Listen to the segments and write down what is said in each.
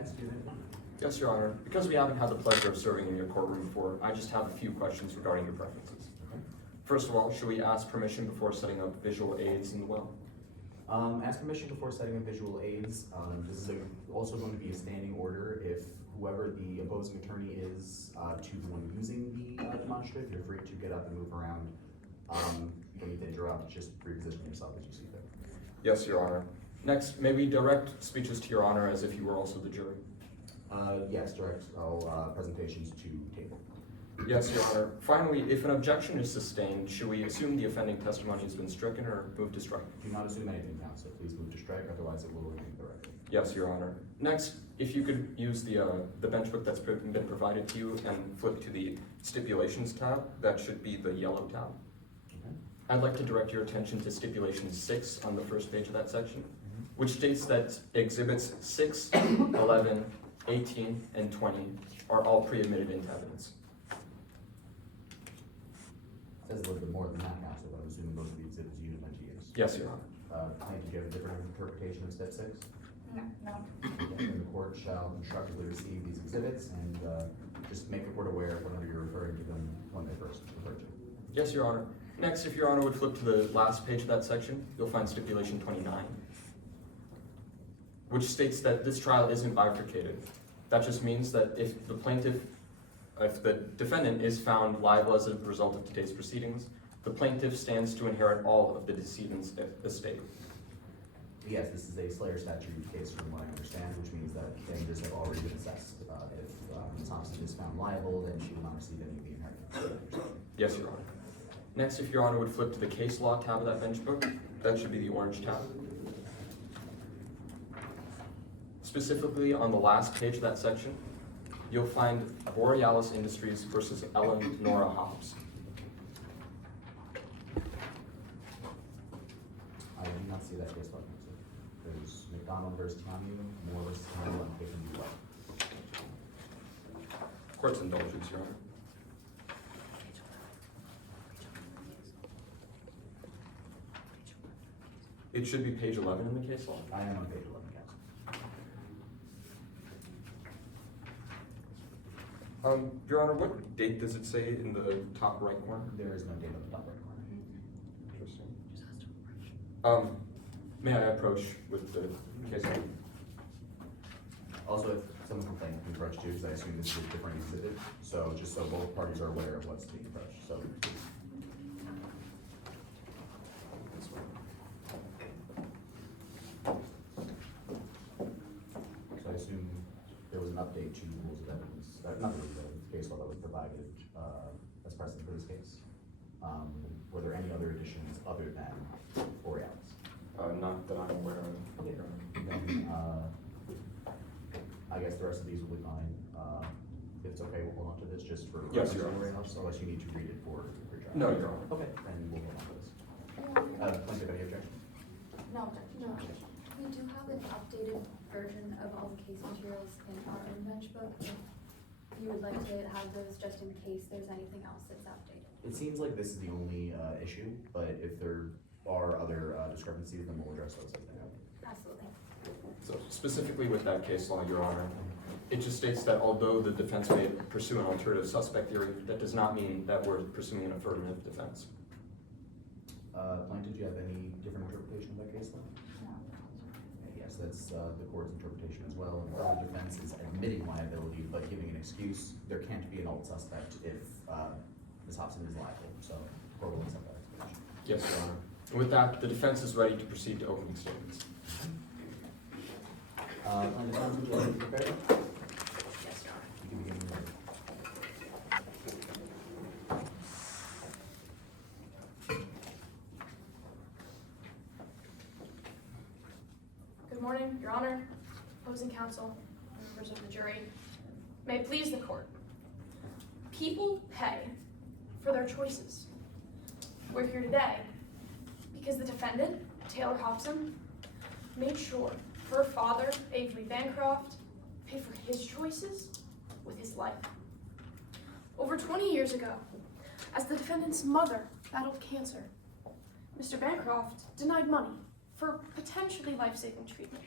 defense, do you have anything? Yes, Your Honor. Because we haven't had the pleasure of serving in your courtroom before, I just have a few questions regarding your preferences. Okay. First of all, should we ask permission before setting up visual aids in the well? Ask permission before setting up visual aids. This is also going to be a standing order. If whoever the opposing attorney is to the one using the demonstrative, you're free to get up and move around. You don't need to interrupt, just reposition yourself as you see fit. Yes, Your Honor. Next, may we direct speeches to Your Honor as if you were also the jury? Yes, direct all presentations to table. Yes, Your Honor. Finally, if an objection is sustained, should we assume the offending testimony has been stricken or move to strike? Do not assume anything, counsel. Please move to strike, otherwise it will remain the record. Yes, Your Honor. Next, if you could use the bench book that's been provided to you and flip to the stipulations tab, that should be the yellow tab. Okay. I'd like to direct your attention to stipulation 6 on the first page of that section, which states that exhibits 6, 11, 18, and 20 are all pre-admitted into evidence. It says a little bit more than that, counsel, but I'm assuming those are the exhibits you meant to use. Yes, Your Honor. Plaintiff, do you have a different interpretation of step 6? No. Then the court shall constructively receive these exhibits and just make the court aware whenever you're referring to them when they're first referred to. Yes, Your Honor. Next, if Your Honor would flip to the last page of that section, you'll find stipulation 29, which states that this trial isn't bifurcated. That just means that if the defendant is found liable as a result of today's proceedings, the plaintiff stands to inherit all of the decedent's estate. Yes, this is a Slayer statute case from what I understand, which means that damages have already been assessed. If Ms. Thompson is found liable, then she will not receive any of the inheritance. Yes, Your Honor. Next, if Your Honor would flip to the case law tab of that bench book, that should be the orange tab. Specifically on the last page of that section, you'll find Borealis Industries versus Ellen Nora Hobbs. I do not see that case law, counsel. There's McDonald versus Tamu, Moore versus Tamu, and Caitlin B. White. Court's indulgence, Your Honor. It should be page 11 in the case law. I am on page 11, counsel. Your Honor, what date does it say in the top right corner? There is no date on the top right corner. Interesting. May I approach with the case law? Also, if someone complained, can approach too, because I assume this is a different exhibit. So just so both parties are aware of what's being approached. So I assume there was an update to rules of evidence, not rules of evidence, case law that was provided as precedent for this case. Were there any other additions other than Borealis? Not that I'm aware of. Okay. Then I guess the rest of these will be fine. If it's okay, we'll hold on to this just for Yes, Your Honor. Borealis, unless you need to read it for your trial. No, Your Honor. Okay, then we'll hold on to this. Plaintiff, any objection? No objection. No, we do have an updated version of all the case materials in our own bench book. If you would like to have those just in case there's anything else that's outdated. It seems like this is the only issue, but if there are other discrepancies, then we'll address those as they happen. Absolutely. So specifically with that case law, Your Honor, it just states that although the defense may pursue an alternative suspect theory, that does not mean that we're pursuing an affirmative defense. Plaintiff, do you have any different interpretation of that case law? No. Yes, that's the court's interpretation as well. The defense is admitting liability, but giving an excuse. There can't be an alt suspect if Ms. Hobson is liable, so the court will accept that explanation. Yes, Your Honor. And with that, the defense is ready to proceed to opening statements. Plaintiff Thompson, do you want to prepare? Yes, Your Honor. You can begin when you're ready. Good morning, Your Honor, opposing counsel, members of the jury. May it please the court. People pay for their choices. We're here today because the defendant, Taylor Hobson, made sure her father, Avery Bancroft, paid for his choices with his life. Over 20 years ago, as the defendant's mother battled cancer, Mr. Bancroft denied money for potentially life-saving treatment.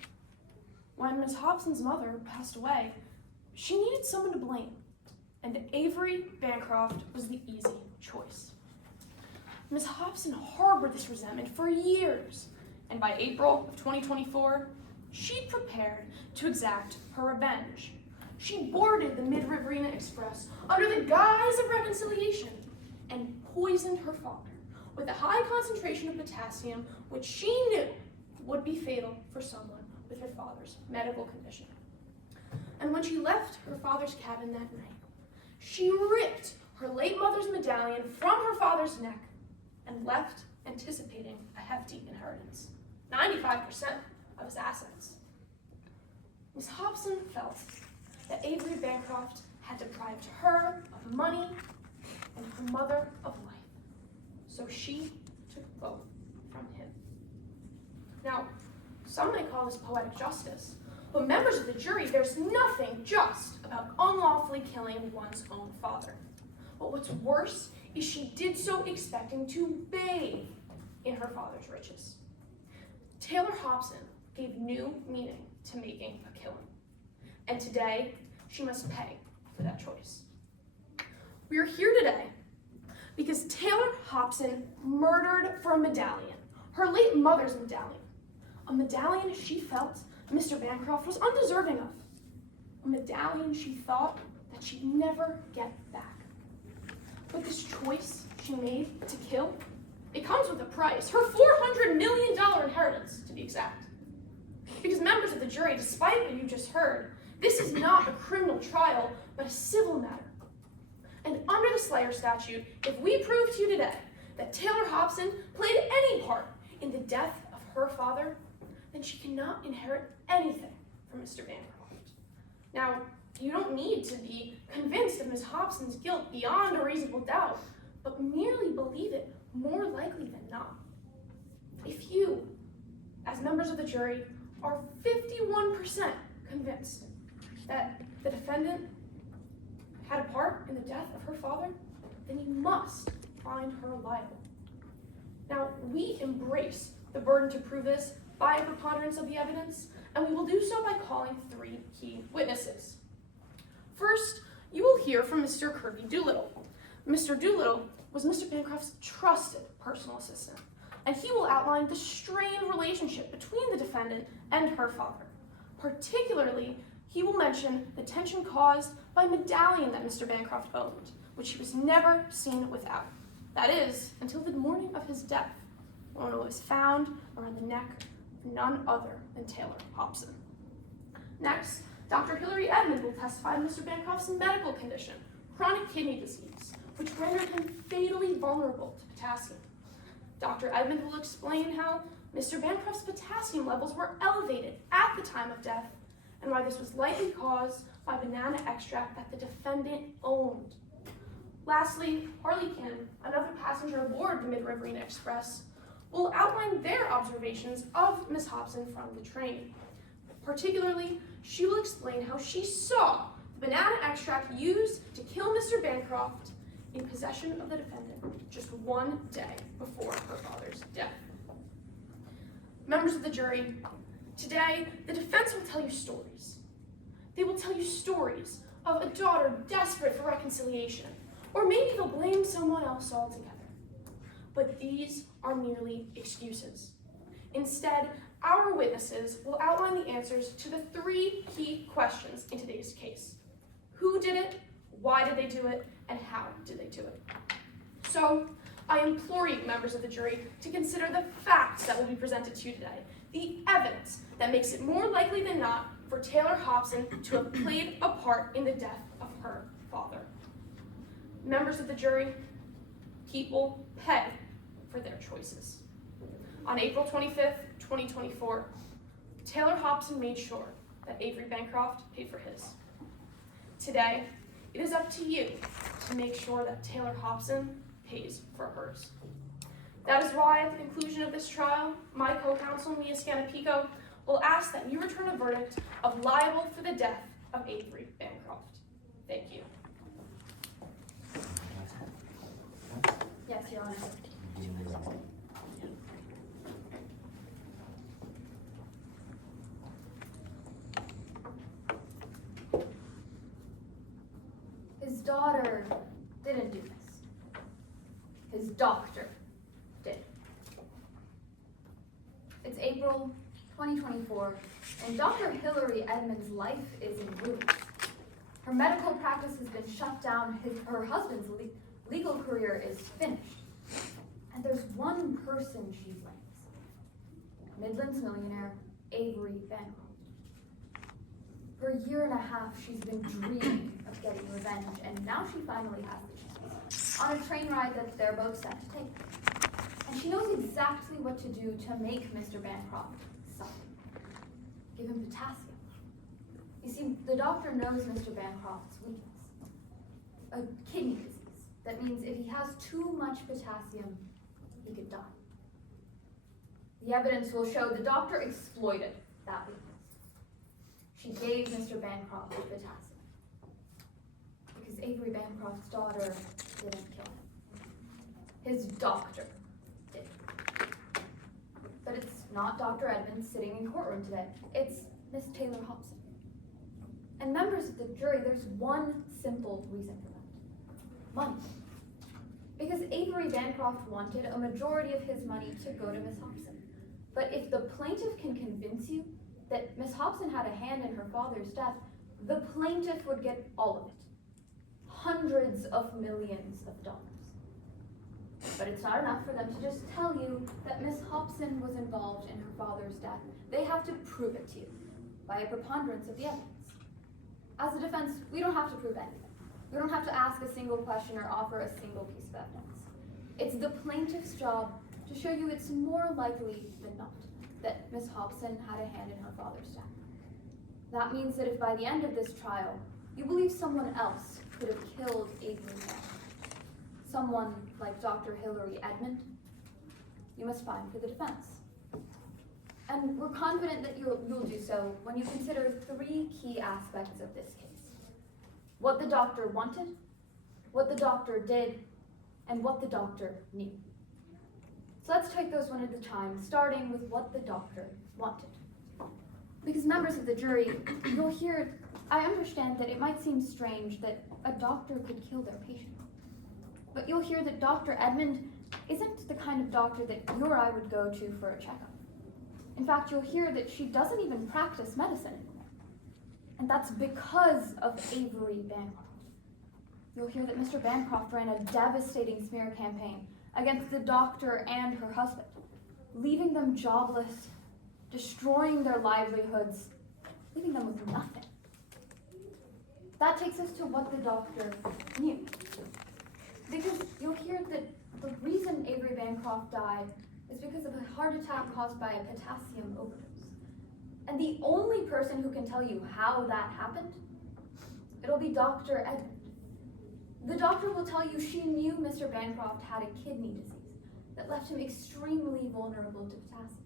When Miss Hobson's mother passed away, she needed someone to blame, and Avery Bancroft was the easy choice. Miss Hobson harbored this resentment for years, and by April of 2024, she'd prepared to exact her revenge. She boarded the Mid-Riverina Express under the guise of reconciliation and poisoned her father with a high concentration of potassium, which she knew would be fatal for someone with her father's medical condition. And when she left her father's cabin that night, she ripped her late mother's medallion from her father's neck and left anticipating a hefty inheritance, 95% of his assets. Miss Hobson felt that Avery Bancroft had deprived her of money and her mother of life, so she took both from him. Now, some may call this poetic justice, but members of the jury, there's nothing just about unlawfully killing one's own father. But what's worse is she did so expecting to bathe in her father's riches. Taylor Hobson gave new meaning to making a killing, and today she must pay for that choice. We are here today because Taylor Hobson murdered for a medallion, her late mother's medallion, a medallion she felt Mr. Bancroft was undeserving of, a medallion she thought that she'd never get back. But this choice she made to kill, it comes with a price, her $400 million inheritance, to be exact. Because members of the jury, despite what you just heard, this is not a criminal trial, but a civil matter. And under the Slayer statute, if we prove to you today that Taylor Hobson played any part in the death of her father, then she cannot inherit anything from Mr. Bancroft. Now, you don't need to be convinced of Ms. Hobson's guilt beyond a reasonable doubt, but merely believe it more likely than not. If you, as members of the jury, are 51% convinced that the defendant had a part in the death of her father, then you must find her liable. Now, we embrace the burden to prove this by a preponderance of the evidence, and we will do so by calling 3 key witnesses. First, you will hear from Mr. Kirby Doolittle. Mr. Doolittle was Mr. Bancroft's trusted personal assistant, and he will outline the strained relationship between the defendant and her father. Particularly, he will mention the tension caused by a medallion that Mr. Bancroft owned, which he was never seen without. That is, until the morning of his death, when it was found around the neck of none other than Taylor Hobson. Next, Dr. Hilary Edmond will testify to Mr. Bancroft's medical condition, chronic kidney disease, which rendered him fatally vulnerable to potassium. Dr. Edmond will explain how Mr. Bancroft's potassium levels were elevated at the time of death, and why this was likely caused by banana extract that the defendant owned. Lastly, Harley Kim, another passenger aboard the Mid-Riverina Express, will outline their observations of Ms. Hobson from the train. Particularly, she will explain how she saw the banana extract used to kill Mr. Bancroft in possession of the defendant just one day before her father's death. Members of the jury, today the defense will tell you stories. They will tell you stories of a daughter desperate for reconciliation, or maybe they'll blame someone else altogether. But these are merely excuses. Instead, our witnesses will outline the answers to the 3 key questions in today's case. Who did it, why did they do it, and how did they do it? So, I implore you, members of the jury, to consider the facts that will be presented to you today, the evidence that makes it more likely than not for Taylor Hobson to have played a part in the death of her father. Members of the jury, people pay for their choices. On April 25th, 2024, Taylor Hobson made sure that Avery Bancroft paid for his. Today, it is up to you to make sure that Taylor Hobson pays for hers. That is why, at the conclusion of this trial, my co-counsel, Mia Scanapico, will ask that you return a verdict of liable for the death of Avery Bancroft. Thank you. Yes, Your Honor. daughter didn't do this. His doctor did. It's April 2024, and Dr. Hillary Edmonds' life is in ruins. Her medical practice has been shut down, her husband's legal career is finished. And there's one person she blames. Midland's millionaire, Avery Bancroft. For a year and a half, she's been dreaming of getting revenge, and now she finally has the chance. On a train ride that they're both set to take. And she knows exactly what to do to make Mr. Bancroft suffer. Give him potassium. You see, the doctor knows Mr. Bancroft's weakness. A kidney disease. That means if he has too much potassium, he could die. The evidence will show the doctor exploited that weakness. She gave Mr. Bancroft potassium. Because Avery Bancroft's daughter didn't kill him. His doctor did. But it's not Dr. Edmonds sitting in courtroom today. It's Miss Taylor Hobson. And members of the jury, there's one simple reason for that. Money. Because Avery Bancroft wanted a majority of his money to go to Miss Hobson. But if the plaintiff can convince you that Miss Hobson had a hand in her father's death, the plaintiff would get all of it. Hundreds of millions of dollars. But it's not enough for them to just tell you that Miss Hobson was involved in her father's death. They have to prove it to you by a preponderance of the evidence. As a defense, we don't have to prove anything. We don't have to ask a single question or offer a single piece of evidence. It's the plaintiff's job to show you it's more likely than not that Miss Hobson had a hand in her father's death. That means that if by the end of this trial, you believe someone else could have killed Avery Bancroft, someone like Dr. Hillary Edmond, you must find for the defense. And we're confident that you'll do so when you consider three key aspects of this case. What the doctor wanted, what the doctor did, and what the doctor knew. So let's take those one at a time, starting with what the doctor wanted. Because members of the jury, you'll hear, I understand that it might seem strange that a doctor could kill their patient. But you'll hear that Dr. Edmond isn't the kind of doctor that you or I would go to for a checkup. In fact, you'll hear that she doesn't even practice medicine anymore. And that's because of Avery Bancroft. You'll hear that Mr. Bancroft ran a devastating smear campaign against the doctor and her husband, leaving them jobless, destroying their livelihoods, leaving them with nothing. That takes us to what the doctor knew. Because you'll hear that the reason Avery Bancroft died is because of a heart attack caused by a potassium overdose. And the only person who can tell you how that happened, it'll be Dr. Edmond. The doctor will tell you she knew Mr. Bancroft had a kidney disease that left him extremely vulnerable to potassium.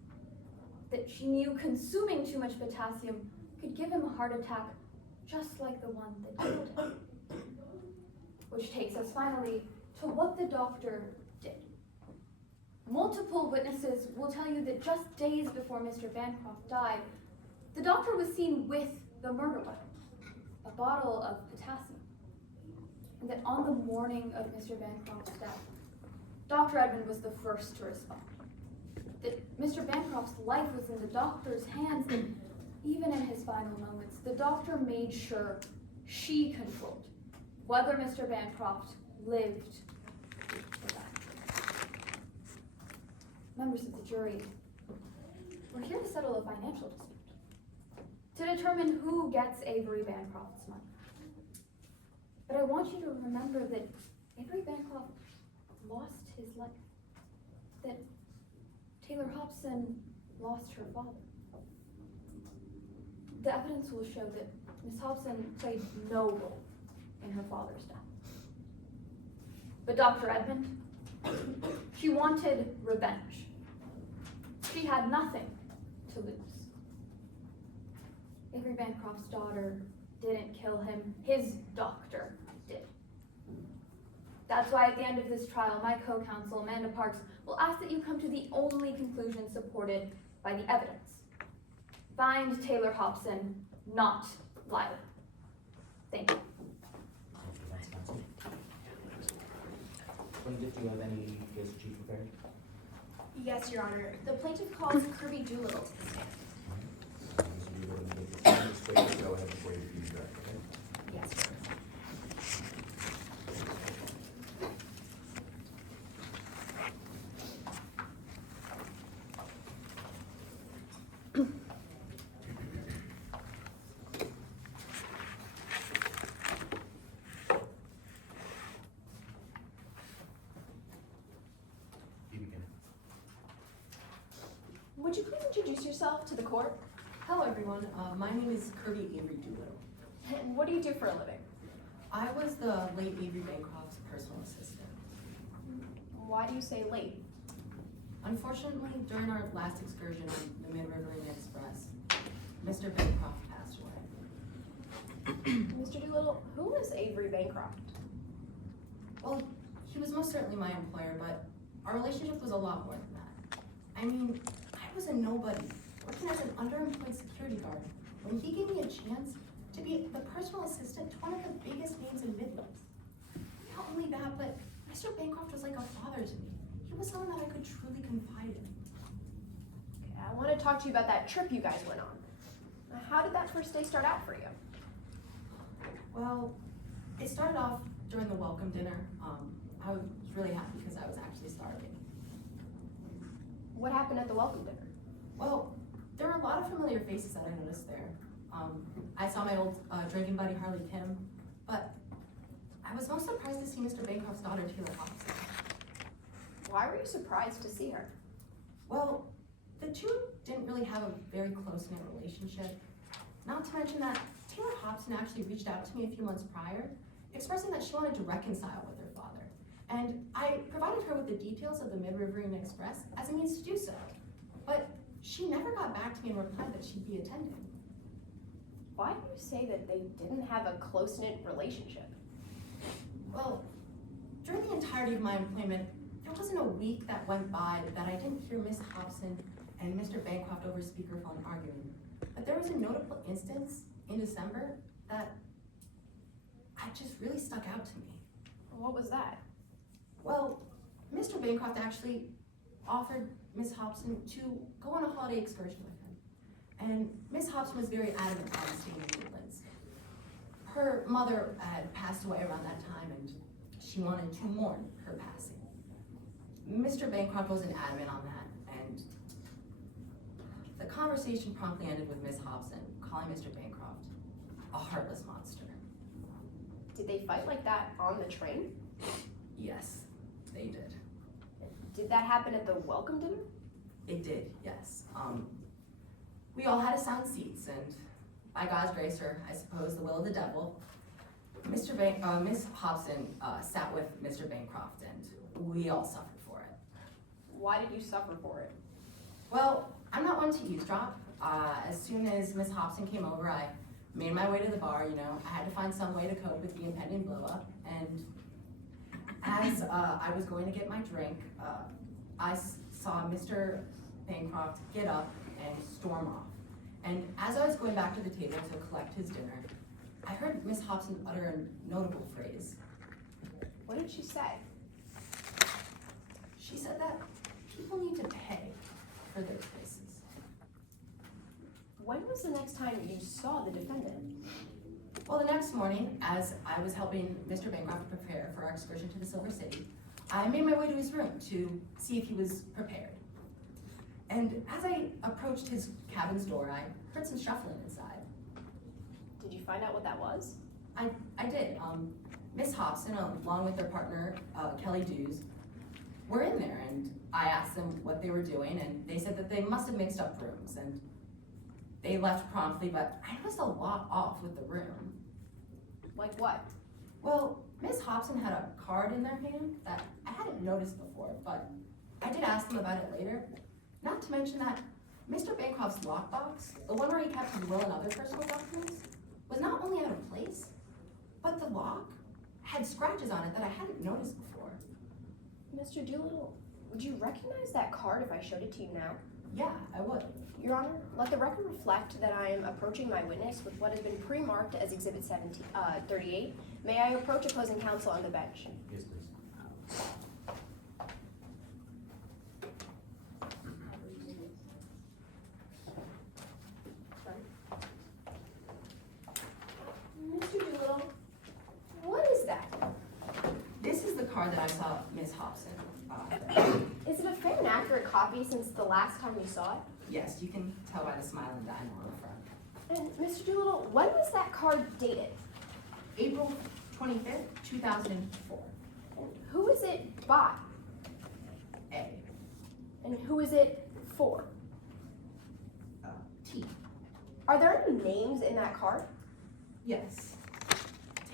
That she knew consuming too much potassium could give him a heart attack just like the one that killed him. Which takes us finally to what the doctor did. Multiple witnesses will tell you that just days before Mr. Bancroft died, the doctor was seen with the murder weapon, a bottle of potassium. And that on the morning of Mr. Bancroft's death, Dr. Edmond was the first to respond. That Mr. Bancroft's life was in the doctor's hands, and even in his final moments, the doctor made sure she controlled whether Mr. Bancroft lived or died. Members of the jury, we're here to settle a financial dispute, to determine who gets Avery Bancroft's money. But I want you to remember that Avery Bancroft lost his life, that Taylor Hobson lost her father. The evidence will show that Miss Hobson played no role in her father's death. But Dr. Edmond, she wanted revenge. She had nothing to lose. Avery Bancroft's daughter didn't kill him, his doctor did. That's why at the end of this trial, my co-counsel, Amanda Parks, will ask that you come to the only conclusion supported by the evidence. Find Taylor Hobson not liable. Thank you. Defense counsel. Plaintiff, do you have any case chief prepared? Yes, Your Honor. The plaintiff calls Kirby Doolittle to the stand. Mr. Doolittle, Ms. Quaker, go ahead before you begin your direct, okay? Yes, Your Honor. You begin. Would you please introduce yourself to the court? Hello, everyone. My name is Kirby Avery Doolittle. And what do you do for a living? I was the late Avery Bancroft's personal assistant. Why do you say late? Unfortunately, during our last excursion on the Mid-River Inn Express, Mr. Bancroft passed away. Mr. Doolittle, who is Avery Bancroft? Well, he was most certainly my employer, but our relationship was a lot more than that. I mean, I was a nobody, working as an underemployed security guard, when he gave me a chance to be the personal assistant to one of the biggest names in Midlands. Not only that, but Mr. Bancroft was like a father to me. He was someone that I could truly confide in. Okay, I want to talk to you about that trip you guys went on. How did that first day start out for you? Well, it started off during the welcome dinner. I was really happy because I was actually starving. What happened at the welcome dinner? Well, there were a lot of familiar faces that I noticed there. I saw my old drinking buddy Harley Kim, but I was most surprised to see Mr. Bancroft's daughter Taylor Hobson. Why were you surprised to see her? Well, the two didn't really have a very close-knit relationship. Not to mention that Taylor Hobson actually reached out to me a few months prior, expressing that she wanted to reconcile with her father. And I provided her with the details of the Mid-River Inn Express as a means to do so. But she never got back to me and replied that she'd be attending. Why do you say that they didn't have a close-knit relationship? Well, during the entirety of my employment, there wasn't a week that went by that I didn't hear Miss Hobson and Mr. Bancroft over speakerphone arguing. But there was a notable instance in December that just really stuck out to me. What was that? Well, Mr. Bancroft actually offered Miss Hobson to go on a holiday excursion with him. And Miss Hobson was very adamant on staying in Woodlands. Her mother had passed away around that time and she wanted to mourn her passing. Mr. Bancroft wasn't adamant on that, and the conversation promptly ended with Miss Hobson calling Mr. Bancroft a heartless monster. Did they fight like that on the train? Yes, they did. Did that happen at the welcome dinner? It did, yes. We all had assigned seats, and by God's grace, or I suppose the will of the devil, Miss Hobson sat with Mr. Bancroft, and we all suffered for it. Why did you suffer for it? Well, I'm not one to eavesdrop. As soon as Miss Hobson came over, I made my way to the bar. I had to find some way to cope with the impending blow-up, and as I was going to get my drink, I saw Mr. Bancroft get up and storm off. And as I was going back to the table to collect his dinner, I heard Miss Hobson utter a notable phrase. What did she say? She said that people need to pay for their choices. When was the next time you saw the defendant? Well, the next morning, as I was helping Mr. Bancroft prepare for our excursion to the Silver City, I made my way to his room to see if he was prepared. And as I approached his cabin's door, I heard some shuffling inside. Did you find out what that was? I did. Miss Hobson, along with their partner, Kelly Dews, were in there, and I asked them what they were doing, and they said that they must have mixed up rooms, and they left promptly, but I noticed a lot off with the room. Like what? Well, Miss Hobson had a card in their hand that I hadn't noticed before, but I did ask them about it later. Not to mention that Mr. Bancroft's lockbox, the one where he kept his will and other personal documents, was not only out of place, but the lock had scratches on it that I hadn't noticed before. Mr. Doolittle, would you recognize that card if I showed it to you now? Yeah, I would. Your Honor, let the record reflect that I am approaching my witness with what has been pre-marked as Exhibit 38. May I approach opposing counsel on the bench? Yes, please. card that I saw Miss Hobson there. Is it a fair and accurate copy since the last time you saw it? Yes, you can tell by the smiling diamond on the front. And Mr. Doolittle, when was that card dated? April 25th, 2004. And who is it by? A. And who is it for? T. Are there any names in that card? Yes.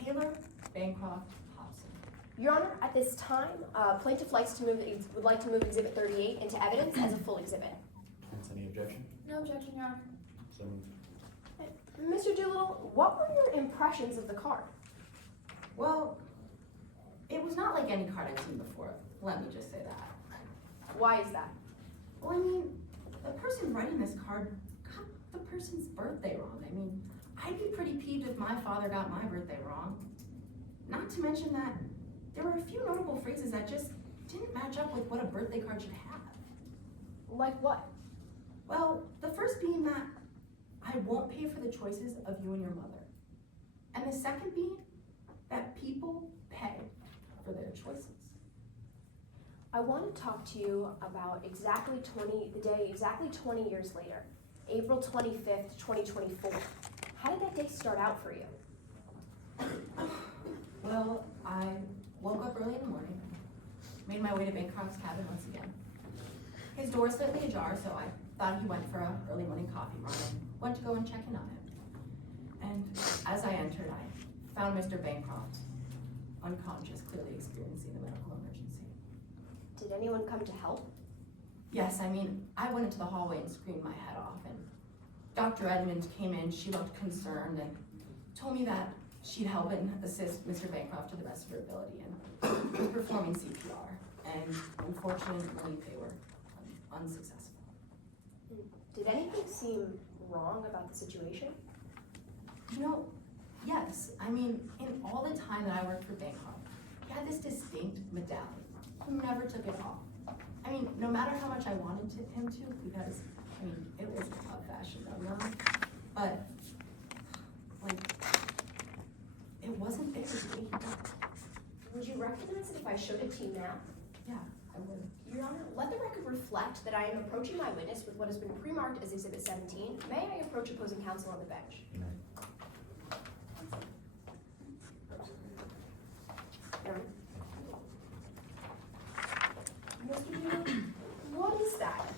Taylor Bancroft Hobson. Your Honor, at this time, plaintiff would like to move Exhibit 38 into evidence as a full exhibit. Any objection? No objection, Your Honor. So moved. Mr. Doolittle, what were your impressions of the card? Well, it was not like any card I've seen before. Let me just say that. Why is that? Well, I mean, the person writing this card got the person's birthday wrong. I mean, I'd be pretty peeved if my father got my birthday wrong. Not to mention that there were a few notable phrases that just didn't match up with what a birthday card should have. Like what? Well, the first being that I won't pay for the choices of you and your mother. And the second being that people pay for their choices. I want to talk to you about the day exactly 20 years later, April 25th, 2024. How did that day start out for you? Well, I woke up early in the morning, made my way to Bancroft's cabin once again. His door was slightly ajar, so I thought he went for an early morning coffee run and went to go and check in on him. And as I entered, I found Mr. Bancroft unconscious, clearly experiencing a medical emergency. Did anyone come to help? Yes, I mean, I went into the hallway and screamed my head off, and Dr. Edmonds came in. She looked concerned and told me that she'd help and assist Mr. Bancroft to the best of her ability and was performing CPR. And unfortunately, they were unsuccessful. Did anything seem wrong about the situation? You know, yes. I mean, in all the time that I worked for Bancroft, he had this distinct medallion. He never took it off. I mean, no matter how much I wanted him to, because, I mean, it was a fashion no, but, like, it wasn't there the way he did. Would you recognize it if I showed it to you now? Yeah, I would. Your Honor, let the record reflect that I am approaching my witness with what has been pre-marked as Exhibit 17. May I approach opposing counsel on the bench? You may. Your Honor. Mr. Doolittle, what is that?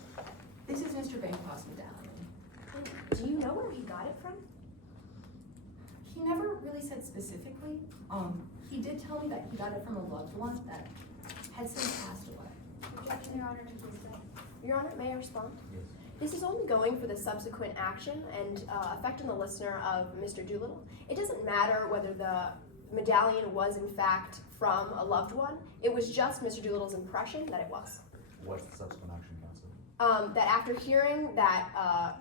This is Mr. Bancroft's medallion. Do you know where he got it from? He never really said specifically. He did tell me that he got it from a loved one that had since passed away. Objection, Your Honor, to Tuesday. Your Honor, may I respond? Yes. This is only going for the subsequent action and effect on the listener of Mr. Doolittle. It doesn't matter whether the medallion was in fact from a loved one. It was just Mr. Doolittle's impression that it was. What's the subsequent action, counsel? That after hearing that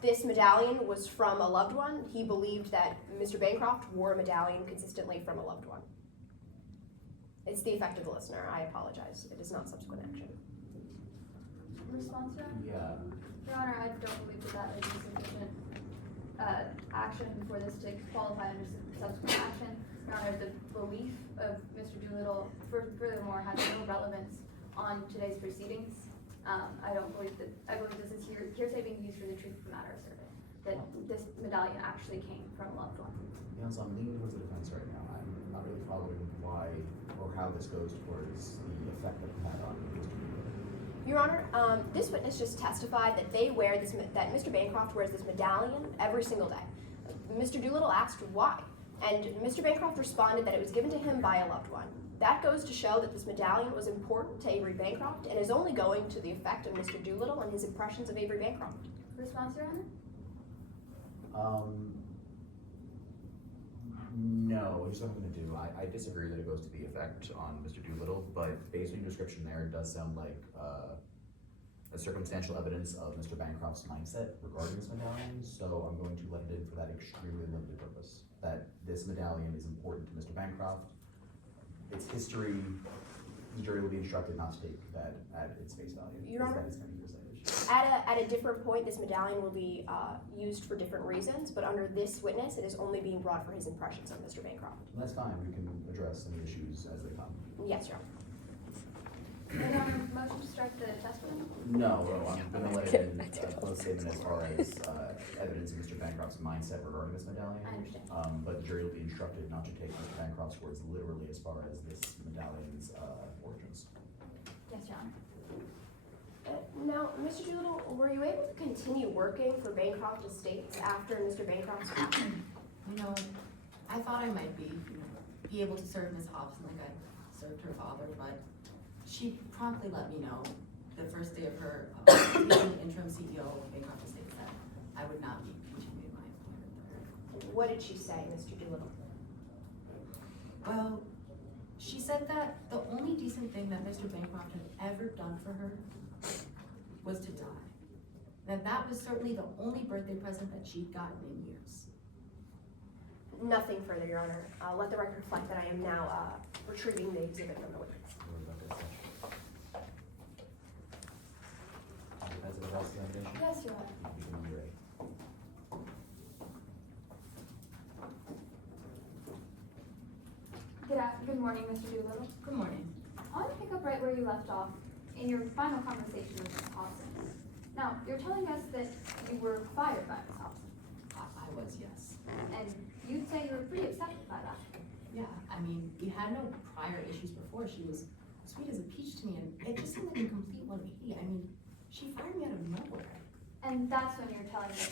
this medallion was from a loved one, he believed that Mr. Bancroft wore a medallion consistently from a loved one. It's the effect of the listener. I apologize. It is not subsequent action. Response, Your Honor? Yeah. Your Honor, I don't believe that is sufficient action for this to qualify under subsequent action. Your Honor, the belief of Mr. Doolittle, furthermore, has no relevance on today's proceedings. I believe this is hearsay being used for the truth of the matter asserted, that this medallion actually came from a loved one. Counsel, I'm leaning towards the defense right now. I'm not really following why or how this goes towards the effect that it had on Mr. Doolittle. Your Honor, this witness just testified that that Mr. Bancroft wears this medallion every single day. Mr. Doolittle asked why, and Mr. Bancroft responded that it was given to him by a loved one. That goes to show that this medallion was important to Avery Bancroft and is only going to the effect of Mr. Doolittle and his impressions of Avery Bancroft. Response, Your Honor? No, here's what I'm gonna do. I disagree that it goes to the effect on Mr. Doolittle, but based on your description there, it does sound like a circumstantial evidence of Mr. Bancroft's mindset regarding this medallion, so I'm going to let it in for that extremely limited purpose. That this medallion is important to Mr. Bancroft. Its history, the jury will be instructed not to take that at its face value. Your Honor? That is kind of hearsay. At a different point, this medallion will be used for different reasons, but under this witness, it is only being brought for his impressions of Mr. Bancroft. That's fine, we can address any issues as they come. Yes, Your Honor. Your Honor, motion to strike the testimony? No, well, I'm gonna let it in a closed statement as far as, evidence of Mr. Bancroft's mindset regarding this medallion. I understand. But the jury will be instructed not to take Mr. Bancroft's words literally as far as this medallion's, origins. Yes, Your Honor. Now, Mr. Doolittle, were you able to continue working for Bancroft Estates after Mr. Bancroft's death? You know, I thought I might be able to serve Miss Hobson like I served her father, but she promptly let me know the first day of her being the interim CEO of Bancroft Estates that I would not be continuing my employment there. What did she say, Mr. Doolittle? Well, she said that the only decent thing that Mr. Bancroft had ever done for her was to die. That was certainly the only birthday present that she'd gotten in years. Nothing further, Your Honor. Let the record reflect that I am now retrieving the exhibit from the witness. Has it addressed the evidence? Yes, Your Honor. You can be ready. Good morning, Mr. Doolittle. Good morning. I want to pick up right where you left off in your final conversation with Ms. Hobson. Now, you're telling us that you were fired by Ms. Hobson, I was, yes. and you'd say you were pretty upset by that. Yeah, I mean, we had no prior issues before. She was sweet as a peach to me, and it just seemed like a complete 180. I mean, she fired me out of nowhere. And that's when you're telling us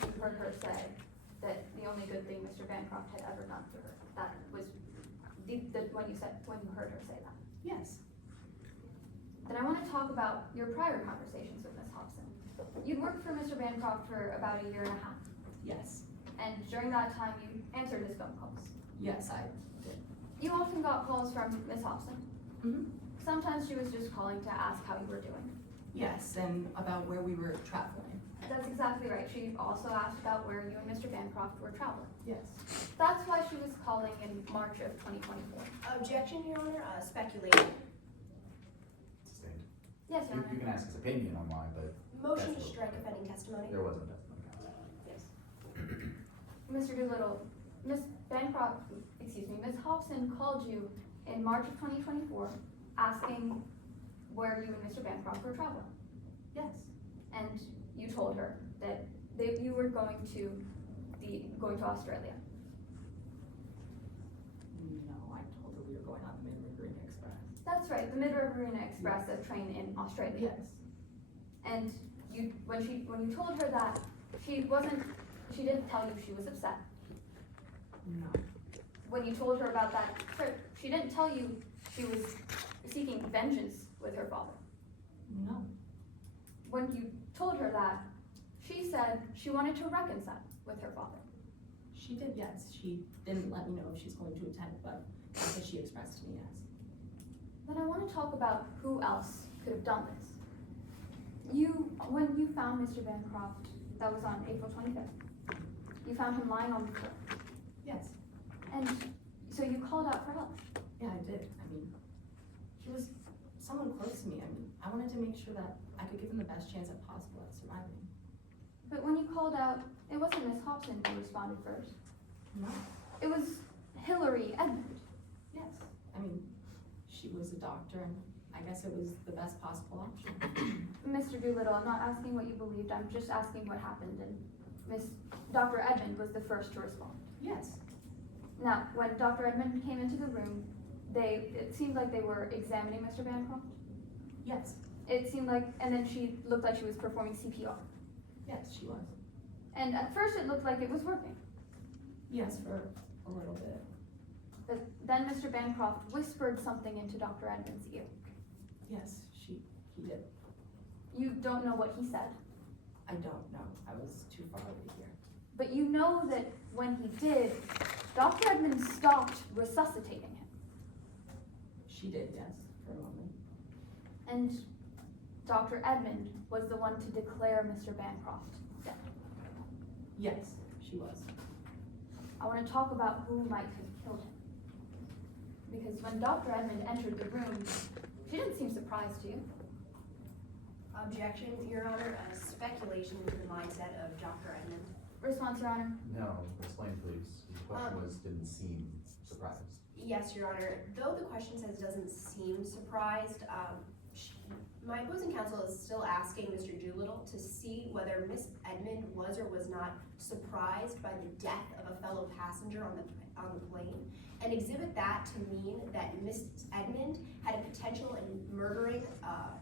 you heard her say that the only good thing Mr. Bancroft had ever done for her. That was when you heard her say that. Yes. Then I want to talk about your prior conversations with Ms. Hobson. You'd worked for Mr. Bancroft for about a year and a half, Yes. and during that time you answered his phone calls. Yes, I did. You often got calls from Ms. Hobson. Mm-hmm. Sometimes she was just calling to ask how you were doing. Yes, and about where we were traveling. That's exactly right. She also asked about where you and Mr. Bancroft were traveling. Yes. That's why she was calling in March of 2024. Objection, Your Honor. Speculation. Sustained. Yes, Your You Honor. can ask his opinion on why, but Motion to That's strike offending testimony. there was no testimony. Yes. Mr. Doolittle, Ms. Hobson called you in March of 2024 asking where you and Mr. Bancroft were traveling. Yes. And you told her that you were going to Australia. No, I told her we were going on the Mid-Riverina Express. That's right, the Mid-Riverina Express, a train in Australia. Yes. And when you told her that, she didn't tell you she was upset. No. When you told her about that trip, she didn't tell you she was seeking vengeance with her father. No. When you told her that, she said she wanted to reconcile with her father. She did, yes. She didn't let me know if she's going to attend, but that's what she expressed to me as. Then I want to talk about who else could have done this. When you found Mr. Bancroft, that was on April 25th, you found him lying on the floor. Yes. And so you called out for help. Yeah, I did. I mean, he was someone close to me. I mean, I wanted to make sure that I could give him the best chance at possible at surviving. But when you called out, it wasn't Miss Hobson who responded first. No. It was Hillary Edmond. Yes. I mean, she was a doctor, and I guess it was the best possible option. Mr. Doolittle, I'm not asking what you believed, I'm just asking what happened, and Dr. Edmond was the first to respond. Yes. Now, when Dr. Edmond came into the room, it seemed like they were examining Mr. Bancroft. Yes. It seemed like, and then she looked like she was performing CPR. Yes, she was. And at first it looked like it was working. Yes, for a little bit. But then Mr. Bancroft whispered something into Dr. Edmond's ear. Yes, he did. You don't know what he said, I don't know. I was too far away here. but you know that when he did, Dr. Edmond stopped resuscitating him. She did, yes, for a moment. And Dr. Edmond was the one to declare Mr. Bancroft dead. Yes, she was. I want to talk about who might have killed him. Because when Dr. Edmond entered the room, she didn't seem surprised to you. Objection, Your Honor, speculation into the mindset of Dr. Edmond. Response, Your Honor. No, explain please. The question was, didn't seem surprised. Yes, Your Honor. Though the question says doesn't seem surprised, my opposing counsel is still asking Mr. Doolittle to see whether Miss Edmond was or was not surprised by the death of a fellow passenger on the plane, and exhibit that to mean that Miss Edmond had a potential in murdering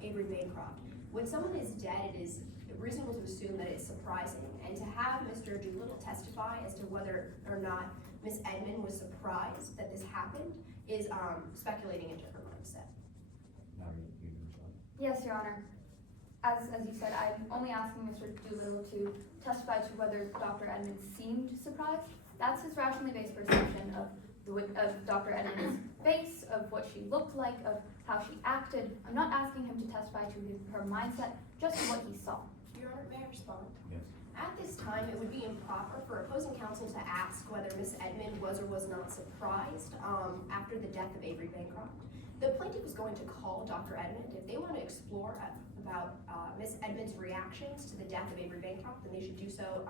Avery Bancroft. When someone is dead, it is reasonable to assume that it's surprising, and to have Mr. Doolittle testify as to whether or not Miss Edmond was surprised that this happened is speculating into her mindset. Now you can respond. Yes, Your Honor. As you said, I'm only asking Mr. Doolittle to testify to whether Dr. Edmond seemed surprised. That's his rationally based perception of Dr. Edmond's face, of what she looked like, of how she acted. I'm not asking him to testify to her mindset, just what he saw. Your Honor, may I respond? Yes. At this time, it would be improper for opposing counsel to ask whether Miss Edmond was or was not surprised after the death of Avery Bancroft. The plaintiff is going to call Dr. Edmond. If they want to explore about Miss Edmond's reactions to the death of Avery Bancroft, then they should do so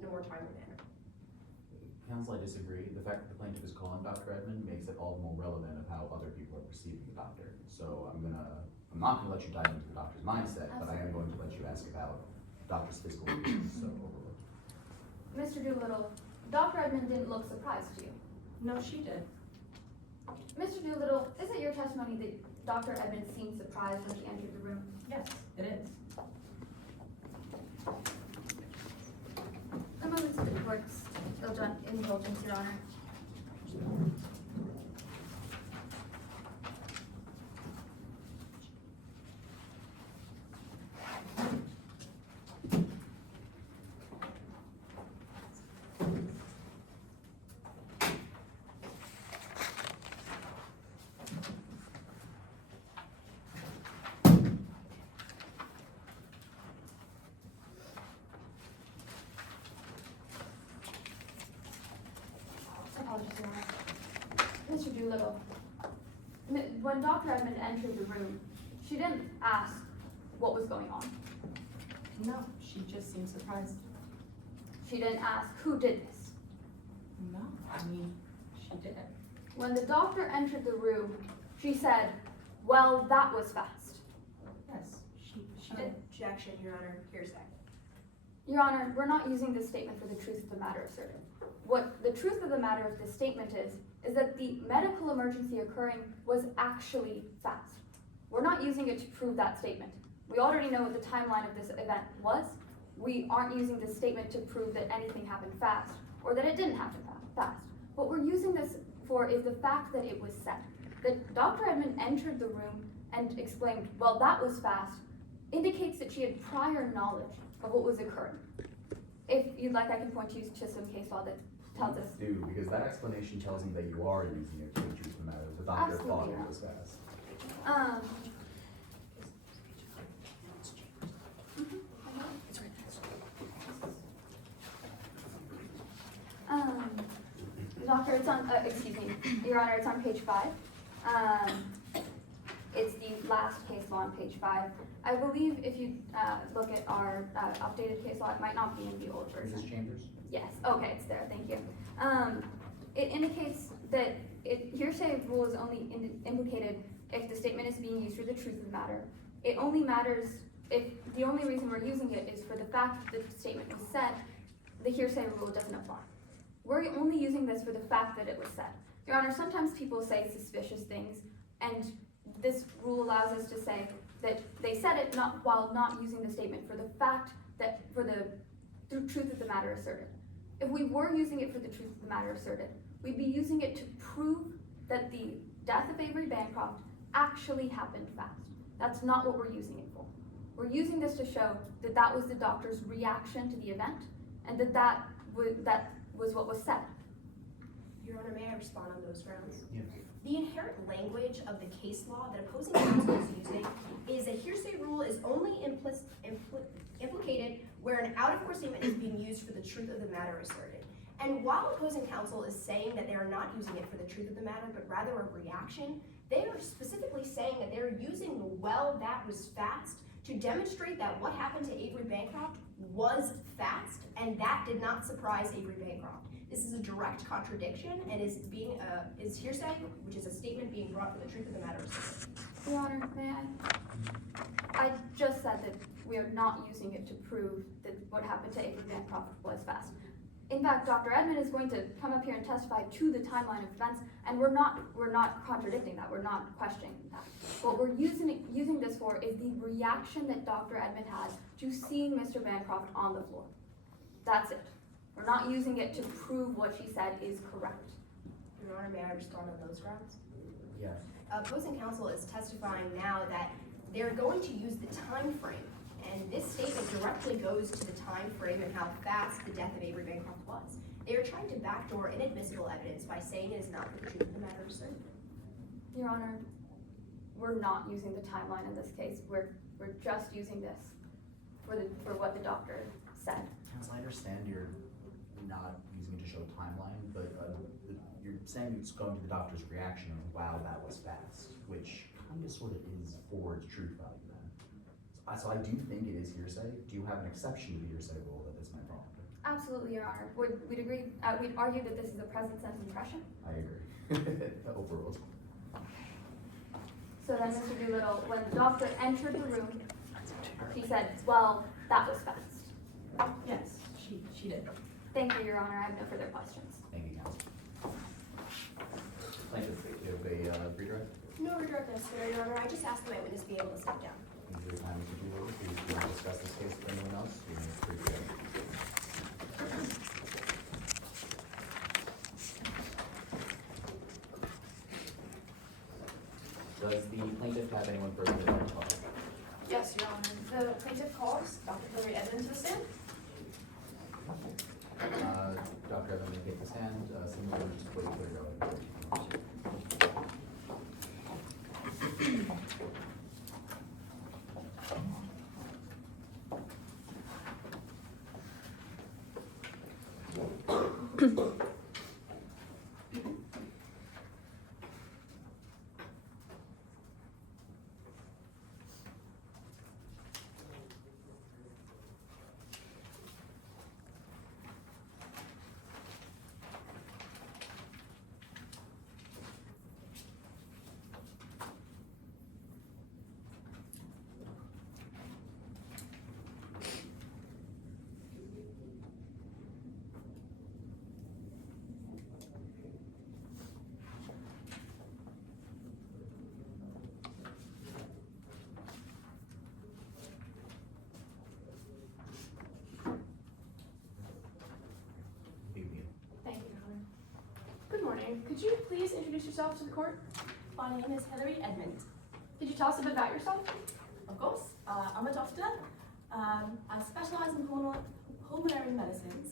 in a more timely manner. Counsel, I disagree. The fact that the plaintiff is calling Dr. Edmond makes it all the more relevant of how other people are perceiving the doctor. So I'm not gonna let you dive into the doctor's mindset, but I am going to let you ask about the doctor's physical features, so overlooked. Mr. Doolittle, Dr. Edmond didn't look surprised to you. No, she did. Mr. Doolittle, is it your testimony that Dr. Edmond seemed surprised when she entered the room? Yes, it is. I'm moving to the court's indulgence, Your Honor. Apologies, Your Honor. Mr. Doolittle, when Dr. Edmond entered the room, she didn't ask what was going on. No, she just seemed surprised. She didn't ask who did this. No, I mean, she didn't. When the doctor entered the room, she said, "Well, that was fast." Yes, she did. Objection, Your Honor. Hearsay. Your Honor, we're not using this statement for the truth of the matter asserted. What the truth of the matter of this statement is that the medical emergency occurring was actually fast. We're not using it to prove that statement. We already know what the timeline of this event was. We aren't using this statement to prove that anything happened fast or that it didn't happen fast. What we're using this for is the fact that it was said. That Dr. Edmond entered the room and exclaimed, "Well, that was fast," indicates that she had prior knowledge of what was occurring. If you'd like, I can point you to some case law that tells us. Do, because that explanation tells me that you are using it for the truth of the matter. The doctor Absolutely thought not. it was fast. Doctor, it's on, excuse me, Your Honor, it's on page 5. It's the last case law on page 5. I believe if you look at our updated case law, it might not be in the old Is version. this Chambers? Yes, okay, it's there, thank you. It indicates that hearsay rule is only implicated if the statement is being used for the truth of the matter. It only matters if the only reason we're using it is for the fact that the statement was said, the hearsay rule doesn't apply. We're only using this for the fact that it was said. Your Honor, sometimes people say suspicious things, and this rule allows us to say that they said it while not using the statement for the fact that, for the truth of the matter asserted. If we were using it for the truth of the matter asserted, we'd be using it to prove that the death of Avery Bancroft actually happened fast. That's not what we're using it for. We're using this to show that that was the doctor's reaction to the event, and that was what was said. Your Honor, may I respond on those grounds? Yes. The inherent language of the case law that opposing counsel is using is a hearsay rule is only implicated where an out-of-court statement is being used for the truth of the matter asserted. And while opposing counsel is saying that they are not using it for the truth of the matter, but rather a reaction, they are specifically saying that they're using the "well, that was fast" to demonstrate that what happened to Avery Bancroft was fast, and that did not surprise Avery Bancroft. This is a direct contradiction and is hearsay, which is a statement being brought for the truth of the matter. Your Honor, may I? I just said that we are not using it to prove that what happened to Avery Bancroft was fast. In fact, Dr. Edmond is going to come up here and testify to the timeline of events, and we're not contradicting that. We're not questioning that. What we're using this for is the reaction that Dr. Edmond has to seeing Mr. Bancroft on the floor. That's it. We're not using it to prove what she said is correct. Your Honor, may I respond on those grounds? Yes. Opposing counsel is testifying now that they're going to use the time frame, and this statement directly goes to the time frame and how fast the death of Avery Bancroft was. They are trying to backdoor inadmissible evidence by saying it is not for the truth of the matter asserted. Your Honor, we're not using the timeline in this case. We're just using this for what the doctor said. Counsel, I understand you're not using it to show timeline, but you're saying it's going to the doctor's reaction of, wow, that was fast, which kind of sort of is for its truth value then. So I do think it is hearsay. Do you have an exception to the hearsay rule that this might fall under? Absolutely, Your Honor. We'd agree, we'd argue that this is a present sense impression. I agree. Overruled. So then Mr. Doolittle, when the doctor entered the room, he said, well, that was fast. Yes, she did. Thank you, Your Honor. I have no further questions. Thank you, counsel. Plaintiff, you have a redirect? No redirect necessary, Your Honor. I just asked that my witness be able to step down. Thank you for your time, Mr. Doolittle. If you want to discuss this case with anyone else, you may free to go. Does the plaintiff have anyone further to talk? Yes, Your Honor. The plaintiff calls Dr. Hillary Edmond to the stand. Dr. Evans may take his hand, similar to what you put earlier. Thank you, Your Honor. Good morning. Could you please introduce yourself to the court? My name is Hillary Edmond. Could you tell us a bit about yourself? Of course, I'm a doctor. I specialize in pulmonary medicine,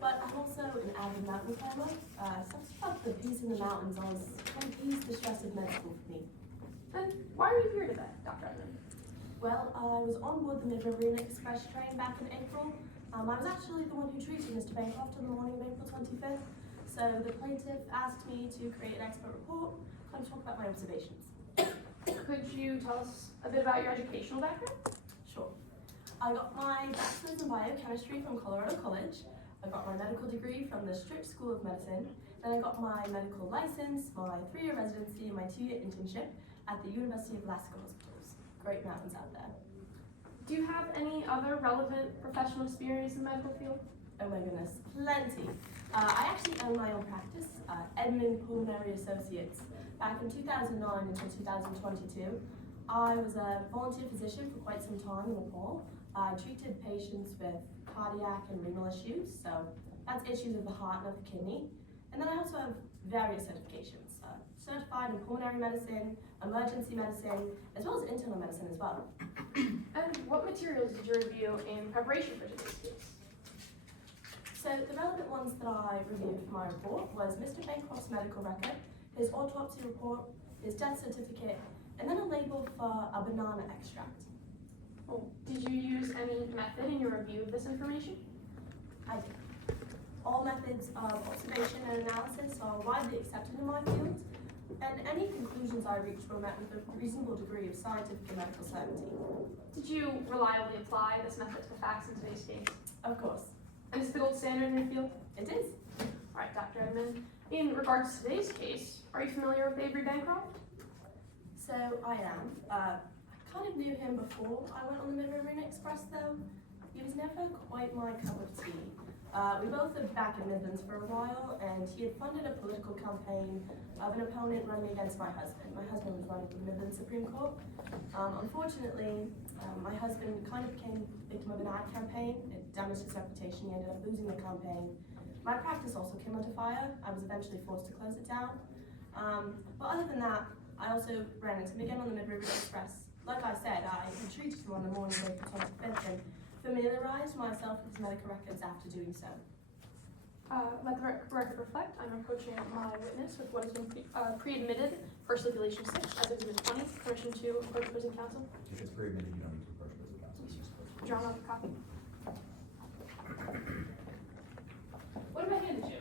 but I'm also an avid mountain climber. Subsequent to the Peace in the Mountains, I was one of these distressed medical for me. And why are you here today, Dr. Edmond? Well, I was on board the Mid-Riverine Express train back in April. I was actually the one who treated Mr. Bancroft on the morning of April 25th. So the plaintiff asked me to create an expert report, kind of talk about my observations. Could you tell us a bit about your educational background? Sure. I got my bachelor's in biochemistry from Colorado College. I got my medical degree from the Strict School of Medicine. Then I got my medical license, my 3-year residency, and my 2-year internship at the University of Alaska Hospitals. Great mountains out there. Do you have any other relevant professional experience in the medical field? Oh my goodness, plenty. I actually own my own practice, Edmond Pulmonary Associates. Back in 2009 until 2022, I was a volunteer physician for quite some time in Nepal. I treated patients with cardiac and renal issues, so that's issues of the heart and of the kidney. And then I also have various certifications, certified in pulmonary medicine, emergency medicine, as well as internal medicine as well. And what materials did you review in preparation for today's case? So the relevant ones that I reviewed for my report was Mr. Bancroft's medical record, his autopsy report, his death certificate, and then a label for a banana extract. Well, did you use any method in your review of this information? I did. All methods of observation and analysis are widely accepted in my field. and any conclusions I reached were met with a reasonable degree of scientific and medical certainty. Did you reliably apply this method to the facts in today's case? Of course, And is it the gold standard in your field? it is. All right, Dr. Edmond. In regards to today's case, are you familiar with Avery Bancroft? So I am. I kind of knew him before I went on the Mid-Riverina Express though. He was never quite my cup of tea. We both lived back in Midlands for a while, and he had funded a political campaign of an opponent running against my husband. My husband was running for the Midlands Supreme Court. Unfortunately, my husband kind of became victim of an ad campaign. It damaged his reputation. He ended up losing the campaign. My practice also came under fire. I was eventually forced to close it down. But other than that, I also ran into him again on the Mid-River Express. Like I said, I had treated him on the morning of April 25th and familiarized myself with his medical records after doing so. Let the record reflect, I'm approaching my witness with what has been pre-admitted for stipulation 6 as exhibit 20. Permission to approach opposing counsel. If it's pre-admitted, you don't need to approach those counsel. It's just posted. John, I'll have a copy. What have I handed you?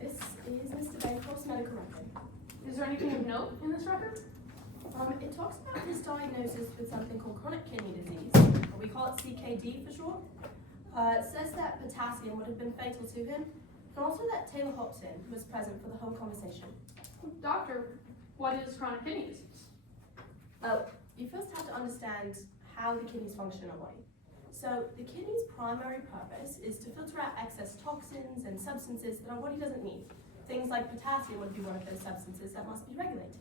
This is Mr. Bancroft's medical record. Is there anything of note in this record? It talks about his diagnosis with something called chronic kidney disease, or we call it CKD for short. It says that potassium would have been fatal to him, and also that Taylor Hobson was present for the whole conversation. Doctor, what is chronic kidney disease? Well, you first have to understand how the kidneys function in our body. So the kidney's primary purpose is to filter out excess toxins and substances that our body doesn't need. Things like potassium would be one of those substances that must be regulated.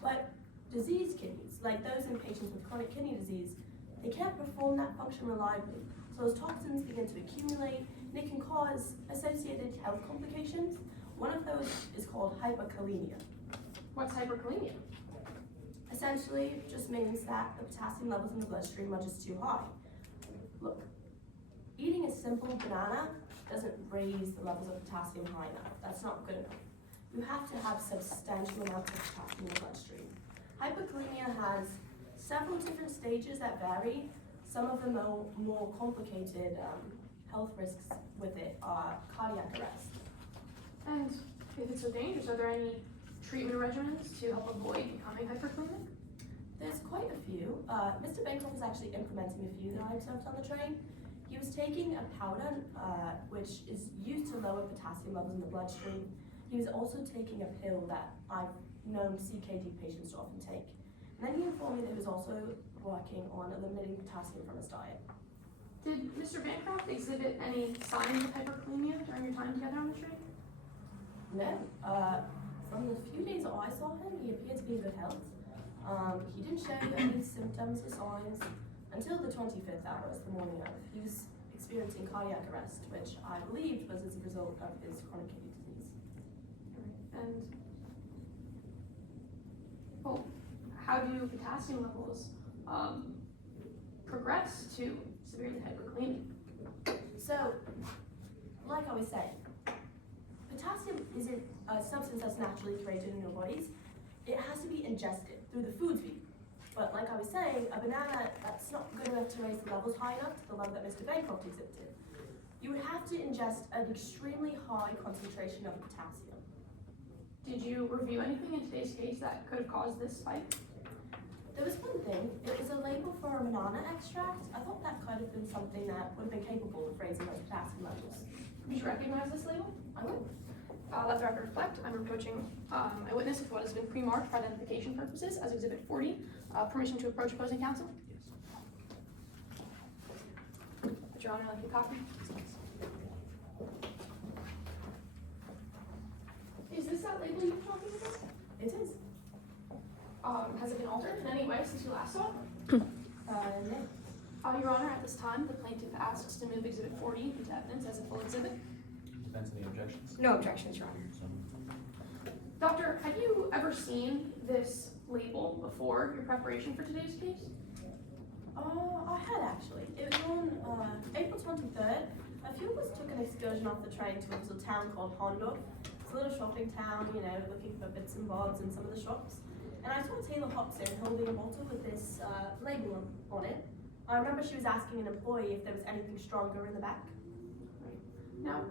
But diseased kidneys, like those in patients with chronic kidney disease, they can't perform that function reliably. So those toxins begin to accumulate, and it can cause associated health complications. One of those is called hyperkalemia. What's hyperkalemia? Essentially, it just means that the potassium levels in the bloodstream are just too high. Look, eating a simple banana doesn't raise the levels of potassium high enough. That's not good enough. You have to have substantial amounts of potassium in the bloodstream. Hyperkalemia has several different stages that vary. Some of the more complicated health risks with it are cardiac arrest. And if it's so dangerous, are there any treatment regimens to help avoid becoming hyperkalemic? There's quite a few. Mr. Bancroft was actually implementing a few that I observed on the train. He was taking a powder, which is used to lower potassium levels in the bloodstream. He was also taking a pill that I've known CKD patients to often take. And then he informed me that he was also working on eliminating potassium from his diet. Did Mr. Bancroft exhibit any signs of hyperkalemia during your time together on the train? No. From the few days that I saw him, he appeared to be in good health. He didn't show any symptoms or signs until the 25th hour, the morning of. He was experiencing cardiac arrest, which I believed was as a result of his chronic kidney disease. And, well, how do potassium levels progress to severely hyperkalemic? So, like I was saying, potassium isn't a substance that's naturally created in your bodies. It has to be ingested through the foods we eat. But like I was saying, a banana, that's not good enough to raise the levels high enough to the level that Mr. Bancroft exhibited. You would have to ingest an extremely high concentration of potassium. Did you review anything in today's case that could have caused this spike? There was one thing, it was a label for a banana extract. I thought that could have been something that would have been capable of raising those potassium levels. Did you recognize this label? I would. Let the record reflect, I'm approaching a witness with what has been pre-marked for identification purposes as Exhibit 40. Permission to approach opposing counsel? Yes. Would Your Honor like a copy? Is this that label you were talking about? It is. Has it been altered in any way since you last saw it? No. Your Honor, at this time, the plaintiff asks to move Exhibit 40 into evidence as a full exhibit. Defense, any objections? No objections, Your Honor. So, Doctor, have you ever seen this label before your preparation for today's case? I had actually. It was on April 23rd. A few of us took an excursion off the train to a little town called Hondorf. It's a little shopping town, you know, looking for bits and bobs in some of the shops. And I saw Taylor Hobson holding a bottle with this label on it. I remember she was asking an employee if there was anything stronger in the back. Now,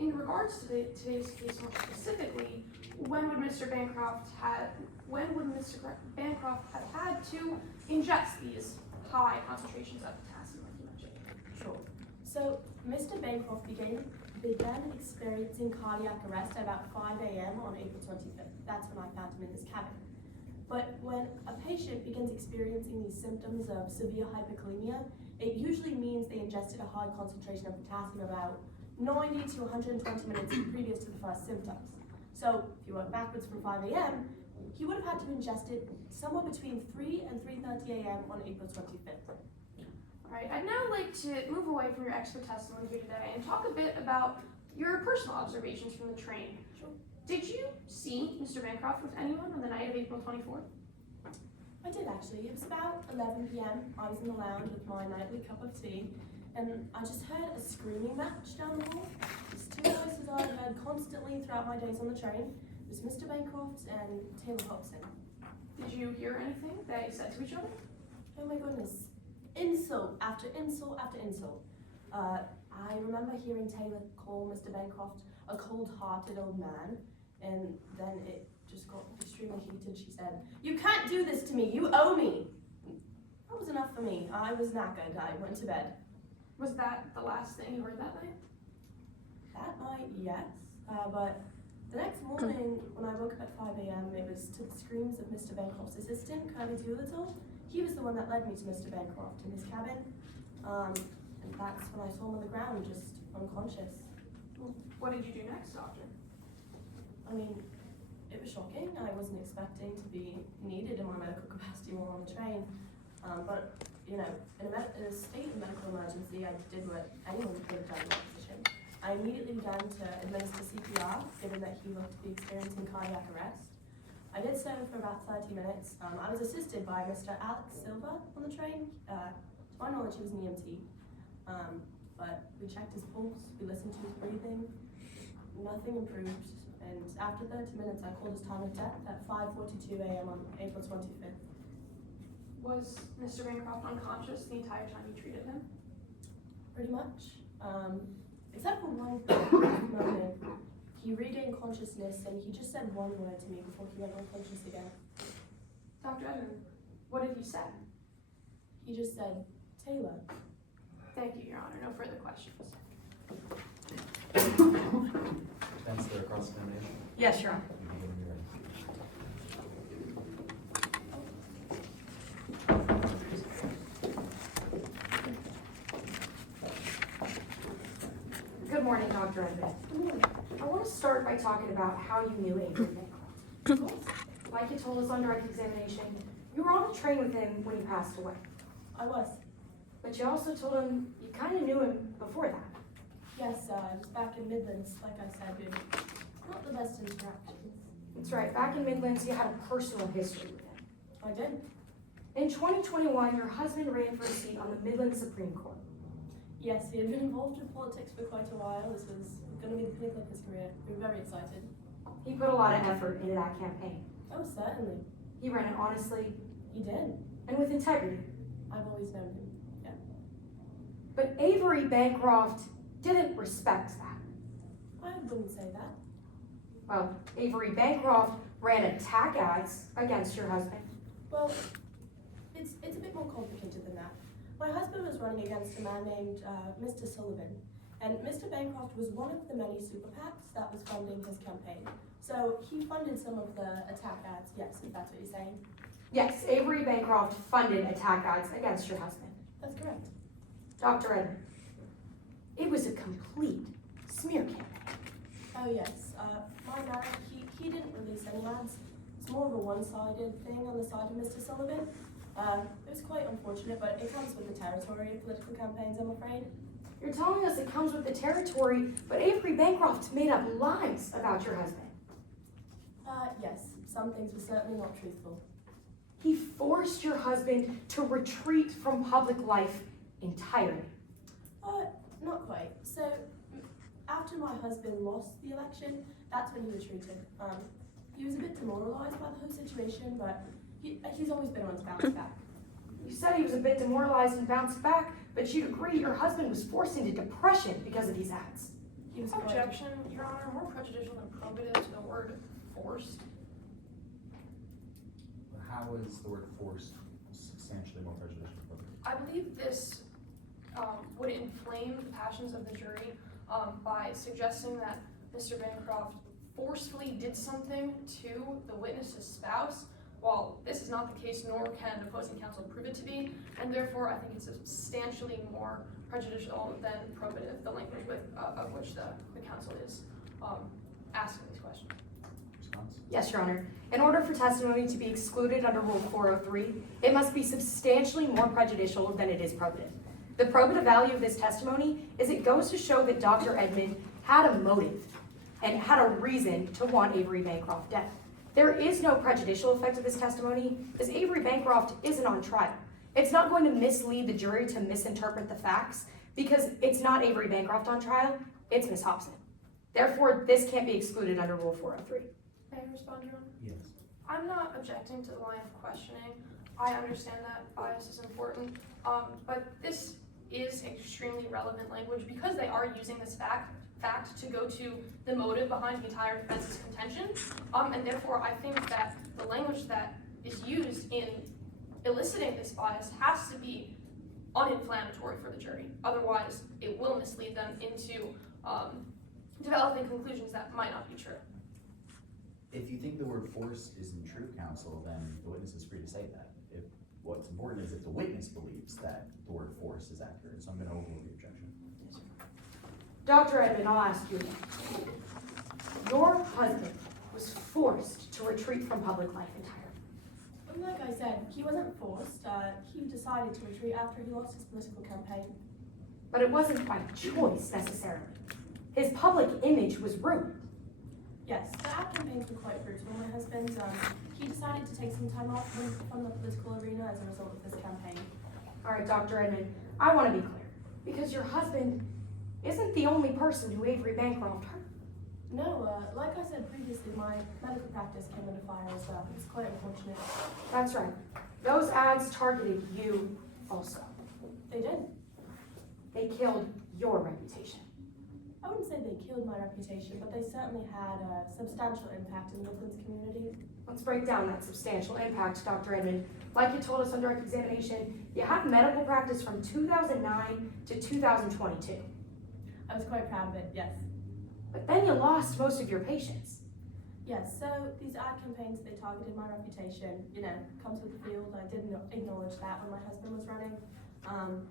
in regards to today's case more specifically, when would Mr. Bancroft have had to ingest these high concentrations of potassium, like you mentioned? Sure. So, Mr. Bancroft began experiencing cardiac arrest at about 5 a.m. on April 25th. That's when I found him in this cabin. But when a patient begins experiencing these symptoms of severe hyperkalemia, it usually means they ingested a high concentration of potassium about 90 to 120 minutes previous to the first symptoms. So if you work backwards from 5 a.m., he would have had to ingest it somewhere between 3 and 3:30 a.m. on April 25th. All right, I'd now like to move away from your expert testimony here today and talk a bit about your personal observations from the train. Sure. Did you see Mr. Bancroft with anyone on the night of April 24th? I did actually. It was about 11 p.m. I was in the lounge with my nightly cup of tea, and I just heard a screaming match down the hall. These two voices I heard constantly throughout my days on the train. It was Mr. Bancroft and Taylor Hobson. Did you hear anything they said to each other? Oh my goodness. Insult after insult after insult. I remember hearing Taylor call Mr. Bancroft a cold-hearted old man, and then it just got extremely heated. She said, "You can't do this to me, you owe me." That was enough for me. I was knackered. I went to bed. Was that the last thing you heard that night? That night, yes. But the next morning, when I woke up at 5 a.m., it was to the screams of Mr. Bancroft's assistant, Curly Doolittle. He was the one that led me to Mr. Bancroft in his cabin. And that's when I saw him on the ground, just unconscious. What did you do next, doctor? I mean, it was shocking. I wasn't expecting to be needed in my medical capacity while on the train. But, you know, in a state of medical emergency, I did what anyone could have done in that position. I immediately began to administer CPR, given that he looked to be experiencing cardiac arrest. I did so for about 30 minutes. I was assisted by Mr. Alex Silva on the train. To my knowledge, he was an EMT. But we checked his pulse, we listened to his breathing, nothing improved. And after 30 minutes, I called his time of death at 5:42 a.m. on April 25th. Was Mr. Bancroft unconscious the entire time you treated him? Pretty much. Except for one brief moment, he regained consciousness and he just said one word to me before he went unconscious again. Dr. Edmond, what did he say? He just said, "Taylor." Thank you, Your Honor. No further questions. Defense, their cross-examination. Yes, Your Honor. Good morning, Dr. Edmond. I want to start by talking about how you knew Avery Bancroft. Like you told us on direct examination, you were on the train with him when he passed away. I was. But you also told him you kind of knew him before that. Yes, I was back in Midlands, like I said, we not the best interactions. That's right, back in Midlands, you had a personal history with him. I did. In 2021, your husband ran for a seat on the Midlands Supreme Court. Yes, he had been involved in politics for quite a while. This was going to be the pinnacle of his career. We were very excited. He put a lot of effort into that campaign. Oh, certainly. He ran it honestly He did. and with integrity. I've always known him. Yeah. But Avery Bancroft didn't respect that. I wouldn't say that. Well, Avery Bancroft ran attack ads against your husband. Well, it's a bit more complicated than that. My husband was running against a man named Mr. Sullivan, and Mr. Bancroft was one of the many super PACs that was funding his campaign. So he funded some of the attack ads, yes, if that's what you're saying. Yes, Avery Bancroft funded attack ads against your husband. That's correct. Dr. Edmond, it was a complete smear campaign. Oh yes, my man, he didn't release any ads. It's more of a one-sided thing on the side of Mr. Sullivan. It was quite unfortunate, but it comes with the territory of political campaigns, I'm afraid. You're telling us it comes with the territory, but Avery Bancroft made up lies about your husband. Yes, some things were certainly not truthful. He forced your husband to retreat from public life entirely. Not quite. So, after my husband lost the election, that's when he retreated. He was a bit demoralized by the whole situation, but he's always been on his bounce back. You said he was a bit demoralized and bounced back, but you'd agree your husband was forced into depression because of these ads. He he was going to. Objection, Your Honor, more prejudicial than probative to the word forced. How is the word forced substantially more prejudicial? I believe this would inflame the passions of the jury by suggesting that Mr. Bancroft forcefully did something to the witness's spouse, while this is not the case, nor can opposing counsel prove it to be, and therefore I think it's substantially more prejudicial than probative, the language of which the counsel is asking these questions. Response? Yes, Your Honor. In order for testimony to be excluded under Rule 403, it must be substantially more prejudicial than it is probative. The probative value of this testimony is it goes to show that Dr. Edmond had a motive and had a reason to want Avery Bancroft dead. There is no prejudicial effect of this testimony, as Avery Bancroft isn't on trial. It's not going to mislead the jury to misinterpret the facts, because it's not Avery Bancroft on trial, it's Ms. Hobson. Therefore, this can't be excluded under Rule 403. May I respond, Your Honor? Yes. I'm not objecting to the line of questioning. I understand that bias is important, but this is extremely relevant language because they are using this fact to go to the motive behind the entire defense's contention, and therefore I think that the language that is used in eliciting this bias has to be uninflammatory for the jury. Otherwise, it will mislead them into developing conclusions that might not be true. If you think the word force isn't true, counsel, then the witness is free to say that. If what's important is if the witness believes that the word force is accurate, so I'm gonna overrule the objection. Dr. Edmond, I'll ask you again. Your husband was forced to retreat from public life entirely. Like I said, he wasn't forced. He decided to retreat after he lost his political campaign. But it wasn't by choice, necessarily. His public image was ruined. Yes, the ad campaigns were quite brutal. My husband, he decided to take some time off from the political arena as a result of this campaign. All right, Dr. Edmond, I want to be clear, because your husband isn't the only person who Avery Bancroft hurt. No, like I said previously, my medical practice came under fire as well. It's quite unfortunate. That's right. Those ads targeted you also. They did. They killed your reputation. I wouldn't say they killed my reputation, but they certainly had a substantial impact in the Midlands community. Let's break down that substantial impact, Dr. Edmond. Like you told us on direct examination, you had medical practice from 2009 to 2022. I was quite proud of it, yes. But then you lost most of your patients. Yes, so these ad campaigns, they targeted my reputation, comes with the field. I didn't acknowledge that when my husband was running.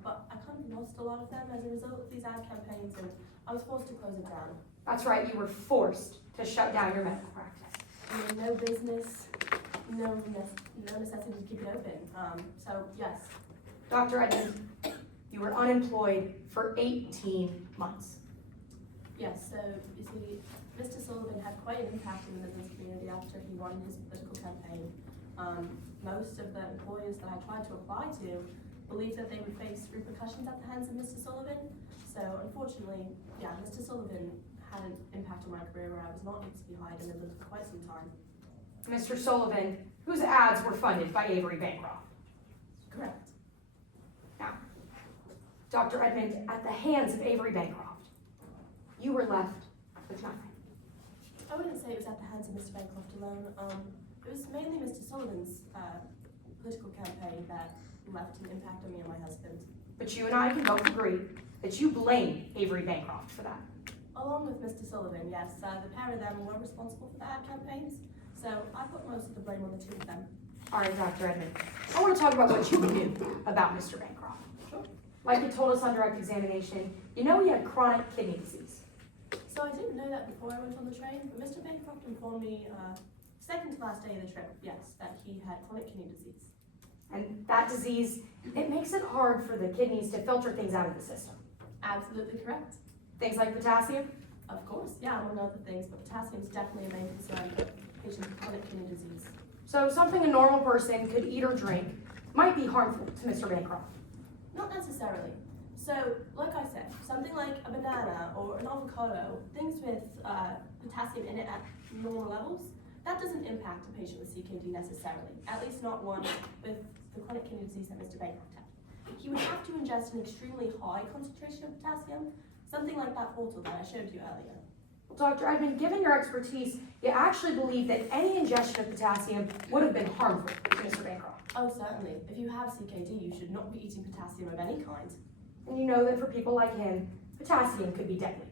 But I kind of lost a lot of them as a result of these ad campaigns, and I was forced to close it down. That's right, you were forced to shut down your medical practice. I mean, no business, no necessity to keep it open. So yes. Dr. Edmond, you were unemployed for 18 months. Yes, so you see, Mr. Sullivan had quite an impact in the Midlands community after he won his political campaign. Most of the employers that I tried to apply to believed that they would face repercussions at the hands of Mr. Sullivan. So unfortunately, yeah, Mr. Sullivan had an impact on my career where I was not able to be hired in the Midlands for quite some time. Mr. Sullivan, whose ads were funded by Avery Bancroft. Correct. Now, Dr. Edmond, at the hands of Avery Bancroft, you were left with nothing. I wouldn't say it was at the hands of Mr. Bancroft alone. It was mainly Mr. Sullivan's political campaign that left an impact on me and my husband. But you and I can both agree that you blame Avery Bancroft for that. Along with Mr. Sullivan, yes. The pair of them were responsible for the ad campaigns, so I put most of the blame on the two of them. All right, Dr. Edmond, I want to talk about what you knew about Mr. Bancroft. Sure. Like you told us on direct examination, you know he had chronic kidney disease. So I didn't know that before I went on the train, but Mr. Bancroft informed me second to last day of the trip, yes, that he had chronic kidney disease. And that disease, it makes it hard for the kidneys to filter things out of the system. Absolutely correct. Things like potassium. Of course, yeah, among other things, but potassium is definitely a main concern for patients with chronic kidney disease. So something a normal person could eat or drink might be harmful to Mr. Bancroft. Not necessarily. So, like I said, something like a banana or an avocado, things with potassium in it at normal levels, that doesn't impact a patient with CKD necessarily, at least not one with the chronic kidney disease that Mr. Bancroft had. He would have to ingest an extremely high concentration of potassium, Something like that portal that I showed you earlier. Well, Dr. Edmond, given your expertise, you actually believe that any ingestion of potassium would have been harmful to Mr. Bancroft. Oh, certainly. If you have CKD, you should not be eating potassium of any kind. And you know that for people like him, potassium could be deadly.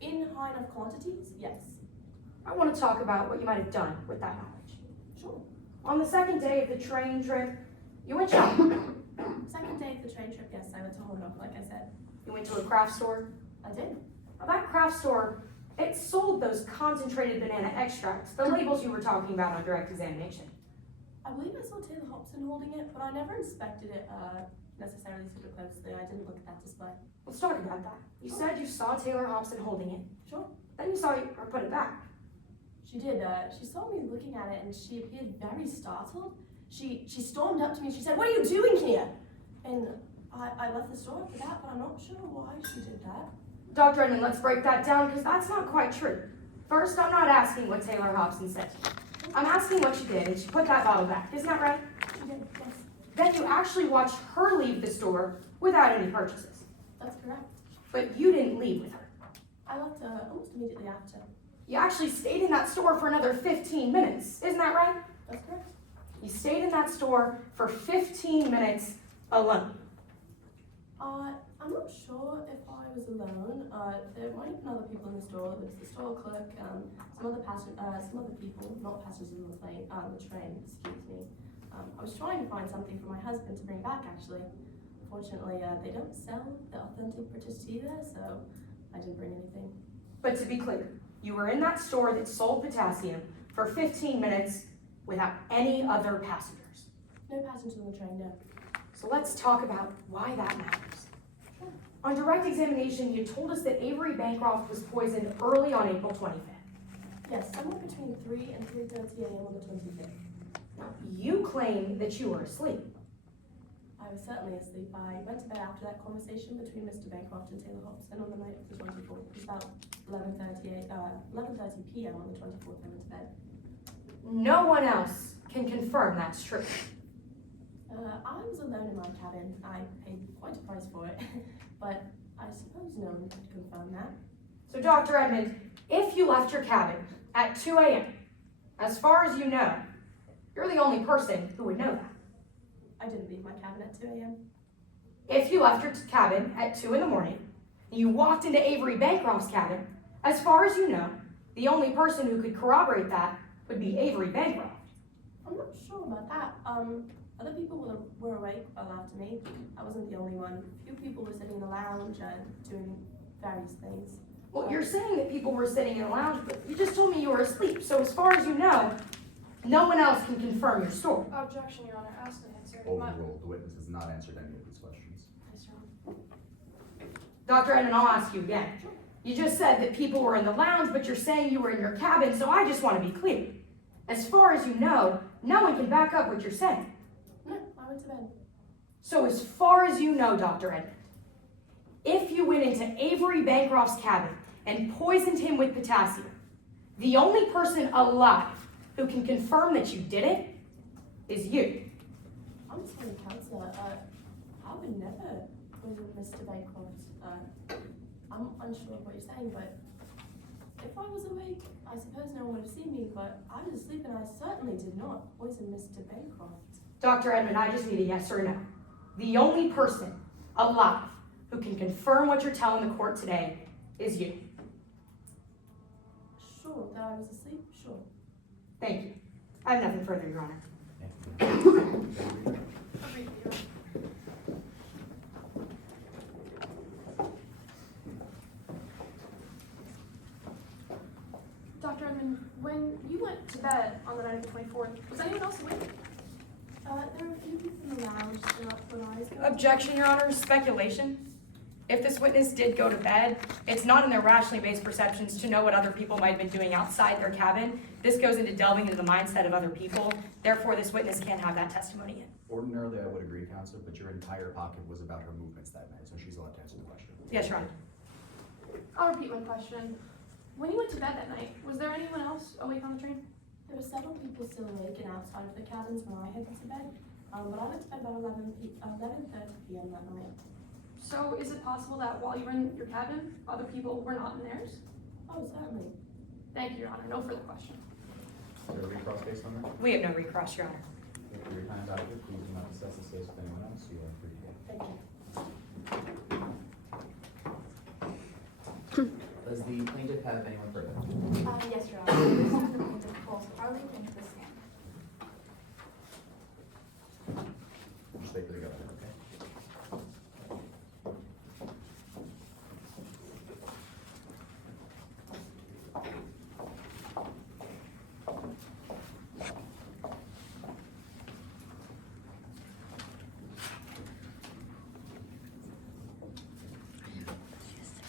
In high enough quantities, yes. I want to talk about what you might have done with that knowledge. Sure. On the second day of the train trip, you went shopping. Second day of the train trip, yes, I went to Hornock, like I said. You went to a craft store. I did. Now, that craft store, it sold those concentrated banana extracts, the labels you were talking about on direct examination. I believe I saw Taylor Hobson holding it, but I never inspected it necessarily super closely. I didn't look at that display. Let's talk about that. You said you saw Taylor Hobson holding it. Sure. Then you saw her put it back. She did. She saw me looking at it and she appeared very startled. She stormed up to me and she said, "What are you doing here?" And I left the store after that, but I'm not sure why she did that. Dr. Edmond, let's break that down because that's not quite true. First, I'm not asking what Taylor Hobson said. I'm asking what she did, and she put that bottle back. Isn't that right? She did, yes. Then you actually watched her leave the store without any purchases. That's correct. But you didn't leave with her. I left almost immediately after. You actually stayed in that store for another 15 minutes. Isn't that right? That's correct. You stayed in that store for 15 minutes alone. I'm not sure if I was alone. There might have been other people in the store. There was the store clerk, some other people, not passengers on the train, excuse me. I was trying to find something for my husband to bring back, actually. Fortunately, they don't sell the authentic British tea there, so I didn't bring anything. But to be clear, you were in that store that sold potassium for 15 minutes without any other passengers. No passengers on the train, no. So let's talk about why that matters. On direct examination, you told us that Avery Bancroft was poisoned early on April 25th. Yes, somewhere between 3 and 3:30 a.m. on the 25th. Now, you claim that you were asleep. I was certainly asleep. I went to bed after that conversation between Mr. Bancroft and Taylor Hobson on the night of the 24th. It was about 11:30 p.m. on the 24th. I went to bed. No one else can confirm that's true. I was alone in my cabin. I paid quite a price for it, but I suppose no one could confirm that. So, Dr. Edmond, if you left your cabin at 2 a.m., as far as you know, you're the only person who would know that. I didn't leave my cabin at 2 a.m. If you left your cabin at 2 in the morning, and you walked into Avery Bancroft's cabin, as far as you know, the only person who could corroborate that would be Avery Bancroft. I'm not sure about that. Other people were awake well after me. I wasn't the only one. A few people were sitting in the lounge doing various things. Well, you're saying that people were sitting in the lounge, but you just told me you were asleep. So as far as you know, no one else can confirm your story. Objection, Your Honor. Asked and answered. Overruled. The witness has not answered any of these questions. Dr. Edmond, I'll ask you again. You just said that people were in the lounge, but you're saying you were in your cabin, so I just want to be clear. As far as you know, no one can back up what you're saying. No, I went to bed. So as far as you know, Dr. Edmond, if you went into Avery Bancroft's cabin and poisoned him with potassium, the only person alive who can confirm that you did it is you. I'm sorry, Counselor. I would never poison Mr. Bancroft. I'm unsure of what you're saying, but if I was awake, I suppose no one would have seen me, but I was asleep and I certainly did not poison Mr. Bancroft. Dr. Edmond, I just need a yes or no. The only person alive who can confirm what you're telling the court today is you. Sure, that I was asleep? Sure. Thank you. I have nothing further, Your Honor. Dr. Edmond, when you went to bed on the night of the 24th, was anyone else awake? There were a few people in the lounge when I was going. Objection, Your Honor. Speculation. If this witness did go to bed, it's not in their rationally based perceptions to know what other people might have been doing outside their cabin. This goes into delving into the mindset of other people. Therefore, this witness can't have that testimony in. Ordinarily, I would agree, Counselor, but your entire pocket was about her movements that night, so she's allowed to answer the question. Yes, Your Honor. I'll repeat my question. When you went to bed that night, was there anyone else awake on the train? There were several people still awake and outside of the cabins when I headed to bed, but I went to bed about 11:30 p.m. that night. So is it possible that while you were in your cabin, other people were not in theirs? Oh, certainly. Thank you, Your Honor. No further question. Is there a recross based on that? We have no recross, Your Honor. If your time's out, please do not discuss this case with anyone else. You are free to go. Thank you. Does the plaintiff have anyone further? Yes, Your Honor. This time the plaintiff calls Harley into the stand. Just wait for the governor, okay?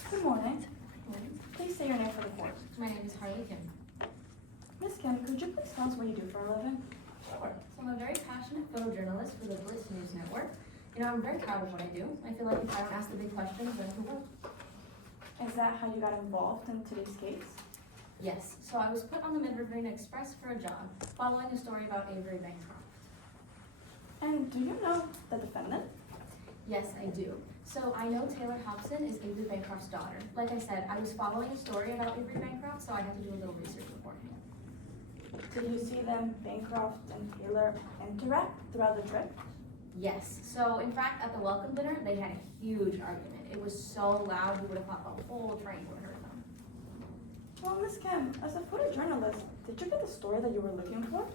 Good morning. Please say your name for the court. My name is Harley Kim. Miss Kim, could you please tell us what you do for a living? Sure. So I'm a very passionate photojournalist for the Bliss News Network. You know, I'm very proud of what I do. I feel like if I don't ask the big questions, then who will? Is that how you got involved in today's case? Yes. So I was put on the Mid-Riverina Express for a job, following a story about Avery Bancroft. And do you know the defendant? Yes, I do. So I know Taylor Hobson is Avery Bancroft's daughter. Like I said, I was following a story about Avery Bancroft, so I had to do a little research beforehand. Did you see them, Bancroft and Taylor, interact throughout the trip? Yes. So in fact, at the welcome dinner, they had a huge argument. It was so loud, you would have thought the whole train would have heard them. Well, Miss Kim, as a photojournalist, did you get the story that you were looking for?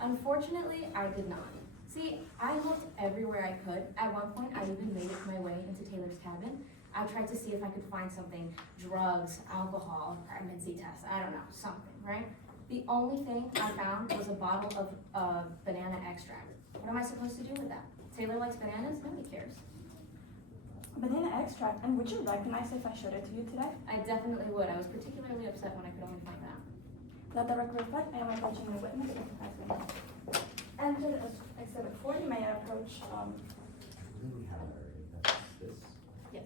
Unfortunately, I did not. See, I looked everywhere I could. At one point, I even made it my way into Taylor's cabin. I tried to see if I could find something, drugs, alcohol, pregnancy tests, I don't know, something, right? The only thing I found was a bottle of banana extract. What am I supposed to do with that? Taylor likes bananas, nobody cares. Banana extract, and would you recognize if I showed it to you today? I definitely would. I was particularly upset when I could only find that. Let the record reflect, I am approaching the witness with the president. Entered as exhibit 40, may I approach, I think we have it already. That's this. Yes.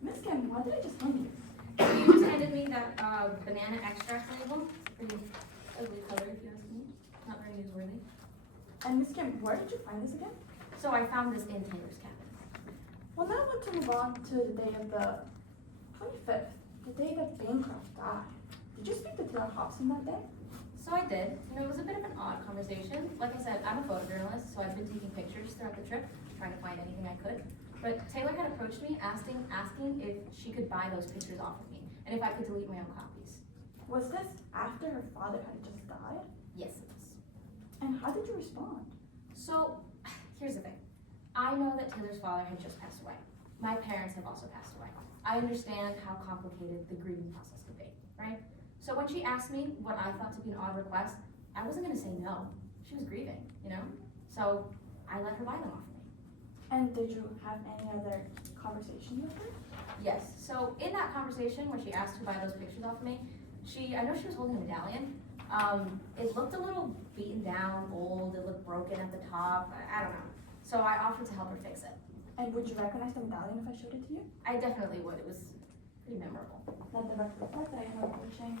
Miss Kim, what did I just hand you? You just handed me that banana extract label. Pretty ugly color, if you ask me. Not very newsworthy. And Miss Kim, where did you find this again? So I found this in Taylor's cabin. Well, now I want to move on to the day of the 25th, the day that Bancroft died. Did you speak to Taylor Hobson that day? So I did. You know, it was a bit of an odd conversation. Like I said, I'm a photojournalist, so I've been taking pictures throughout the trip, trying to find anything I could. But Taylor had approached me asking if she could buy those pictures off of me, and if I could delete my own copies. Was this after her father had just died? Yes, it was. And how did you respond? So, here's the thing. I know that Taylor's father had just passed away. My parents have also passed away. I understand how complicated the grieving process could be, right? So when she asked me what I thought to be an odd request, I wasn't gonna say no. She was grieving, you know? So I let her buy them off of me. And did you have any other conversation with her? Yes, so in that conversation, when she asked to buy those pictures off of me, I know she was holding a medallion. It looked a little beaten down, old, it looked broken at the top, I don't know. So I offered to help her fix it. And would you recognize the medallion if I showed it to you? I definitely would, it was pretty memorable. Let the record reflect that I am approaching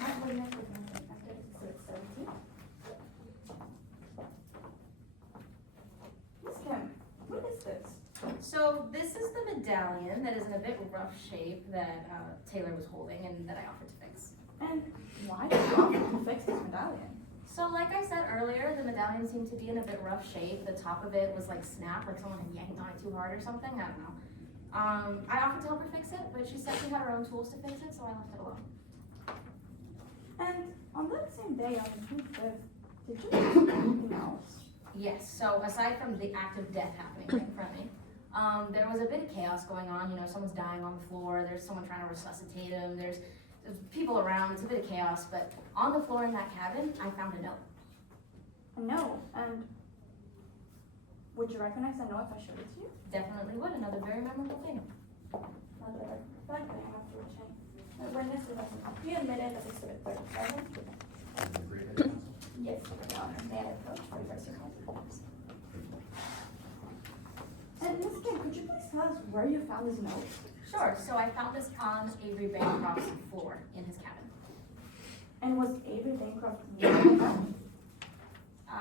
my witness with my affected exhibit 17. Miss Kim, what is this? So this is the medallion that is in a bit rough shape that Taylor was holding and that I offered to fix. And why did you offer to fix this medallion? So like I said earlier, the medallion seemed to be in a bit rough shape. The top of it was like snapped, like someone had yanked on it too hard or something, I don't know. I offered to help her fix it, but she said she had her own tools to fix it, so I left it alone. And on that same day, on the 25th, did you do anything else? Yes, so aside from the act of death happening right in front of me, there was a bit of chaos going on. You know, someone's dying on the floor, there's someone trying to resuscitate him, there's people around, it's a bit of chaos, but on the floor in that cabin, I found a note. No, and would you recognize the note if I showed it to you? Definitely would, another very memorable thing. Another fact that I am approaching. My witness is be admitted as exhibit 37. Is it agreed, counsel? Yes, Your Honor. May I approach for the first time? And Ms. Kim, could you please tell us where you found this note? Sure, so I found this on Avery Bancroft's floor in his cabin. And was Avery Bancroft living there?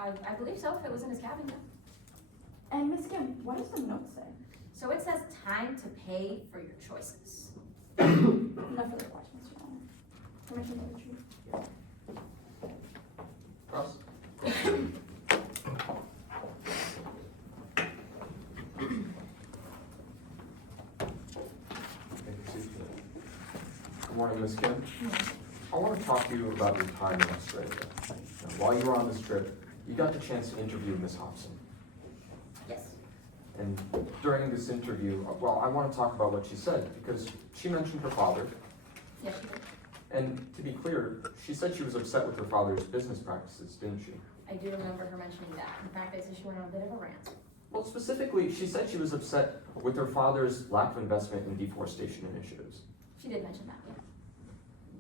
I believe so, if it was in his cabin, yeah. And Miss Kim, what does the note say? So it says time to pay for your choices. No further questions, Your Honor. Permission to retrieve. Cross. Good morning, Ms. Kim. I want to talk to you about your time in Australia. Now, while you were on this trip, you got the chance to interview Ms. Hobson. Yes. And during this interview, well, I want to talk about what she said, because she mentioned her father. Yes, she did. And to be clear, she said she was upset with her father's business practices, didn't she? I do remember her mentioning that. In fact, I said she went on a bit of a rant. Well, specifically, she said she was upset with her father's lack of investment in deforestation initiatives. She did mention that, yeah.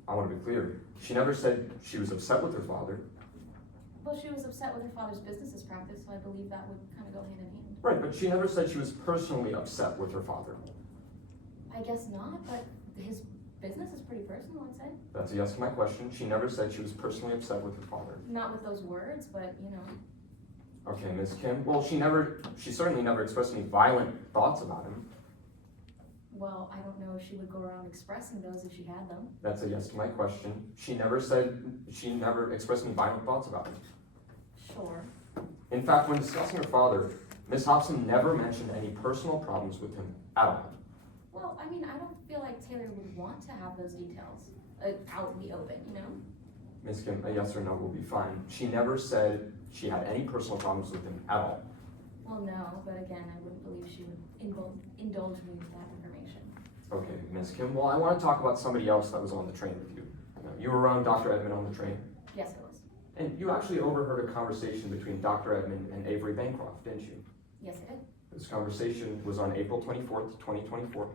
I want to be clear, she never said she was upset with her father. Well, she was upset with her father's business practice, so I believe that would kind of go hand in hand. Right, but she never said she was personally upset with her father. I guess not, but his business is pretty personal, I'd say. That's a yes to my question. She never said she was personally upset with her father. Not with those words, but, you know. Okay, Ms. Kim, well, she certainly never expressed any violent thoughts about him. Well, I don't know if she would go around expressing those if she had them. That's a yes to my question. She never expressed any violent thoughts about him. Sure. In fact, when discussing her father, Ms. Hobson never mentioned any personal problems with him at all. Well, I mean, I don't feel like Taylor would want to have those details out in the open, you know? Ms. Kim, a yes or no will be fine. She never said she had any personal problems with him at all. Well, no, but again, I wouldn't believe she would indulge me with that information. Okay, Ms. Kim, well, I want to talk about somebody else that was on the train with you. You were around Dr. Edmond on the train, Yes, it was. and you actually overheard a conversation between Dr. Edmond and Avery Bancroft, didn't you? Yes, I did. This conversation was on April 24th, 2024.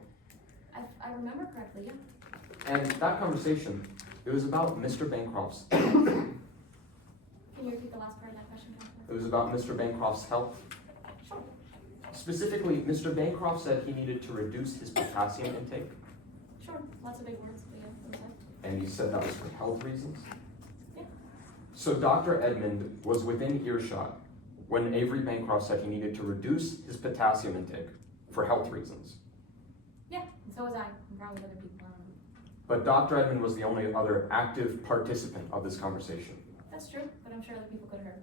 I remember correctly, yeah. And that conversation, it was about Mr. Bancroft's, Can you repeat the last part of that question, Counselor? it was about Mr. Bancroft's health. Sure. Specifically, Mr. Bancroft said he needed to reduce his potassium intake, Sure, lots of big words, but yeah, what was that? and he said that was for health reasons. Yeah. So Dr. Edmond was within earshot when Avery Bancroft said he needed to reduce his potassium intake for health reasons. Yeah, and so was I, and probably other people. But Dr. Edmond was the only other active participant of this conversation. That's true, but I'm sure other people could have heard.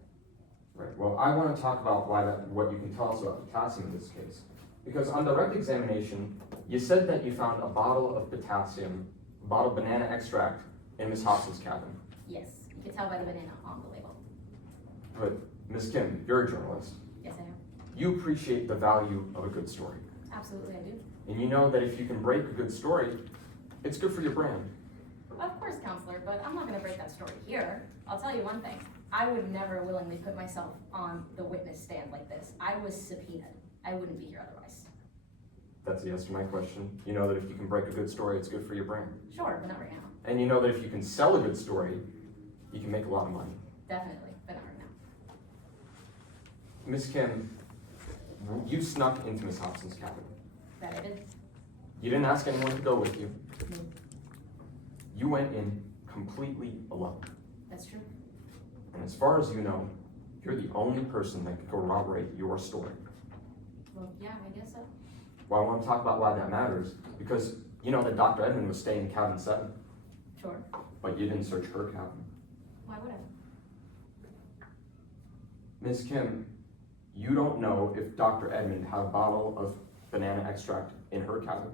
Right, well, I want to talk about what you can tell us about potassium in this case. Because on direct examination, you said that you found a bottle of potassium, a bottle of banana extract in Ms. Hobson's cabin. Yes, you can tell by the banana on the label. But Ms. Kim, you're a journalist. Yes, I am. You appreciate the value of a good story. Absolutely, I do. And you know that if you can break a good story, it's good for your brand. Of course, Counselor, but I'm not gonna break that story here. I'll tell you one thing. I would never willingly put myself on the witness stand like this. I was subpoenaed. I wouldn't be here otherwise. That's a yes to my question. You know that if you can break a good story, it's good for your brand. Sure, but not right now. And you know that if you can sell a good story, you can make a lot of money. Definitely, but not right now. Miss Kim, you snuck into Miss Hobson's cabin. That I did. You didn't ask anyone to go with you. No. You went in completely alone. That's true. And as far as you know, you're the only person that could corroborate your story. Well, yeah, I guess so. Well, I want to talk about why that matters, because you know that Dr. Edmond was staying in cabin 7, Sure. but you didn't search her cabin. Why would I? Miss Kim, you don't know if Dr. Edmond had a bottle of banana extract in her cabin.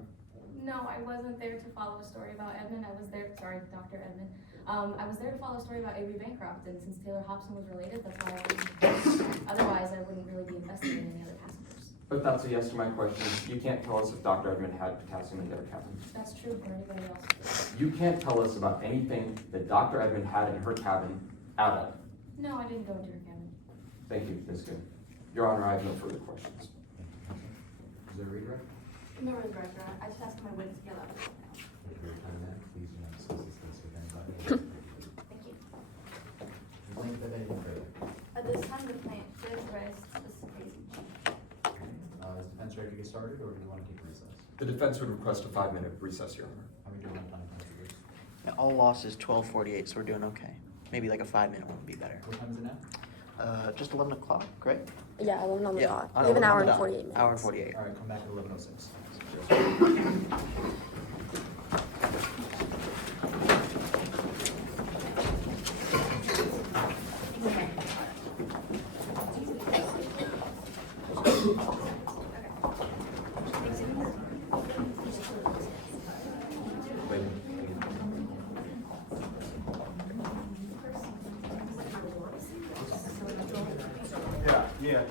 No, I wasn't there to follow a story about Edmund. I was there, sorry, Dr. Edmund. I was there to follow a story about Avery Bancroft, and since Taylor Hobson was related, that's why I wouldn't. Otherwise, I wouldn't really be investigating any other passengers. But that's a yes to my question. You can't tell us if Dr. Edmond had potassium in their cabin. That's true for anybody else. You can't tell us about anything that Dr. Edmond had in her cabin at all. No, I didn't go into her cabin. Thank you, Ms. Kim. Your Honor, I have no further questions. Is there a redirect? No regret, Your Honor. I just asked my witness to get out. If you're time that, please do not discuss this case with anybody. Thank you. Plaintiff, have anything further? At this time, the plaintiff rests this case. Is defense ready to get started, or do you want to keep recess? The defense would request a 5-minute recess, Your Honor. How are we doing on time, please? Yeah, all loss is 12:48, so we're doing okay. Maybe like a 5-minute one would be better. What time is it now? Just 11 o'clock, right? Yeah, 11 on the dot. on We have an 11 hour on the and dot. 48 minutes. Hour and 48. All right, come back at 11:06. Yeah.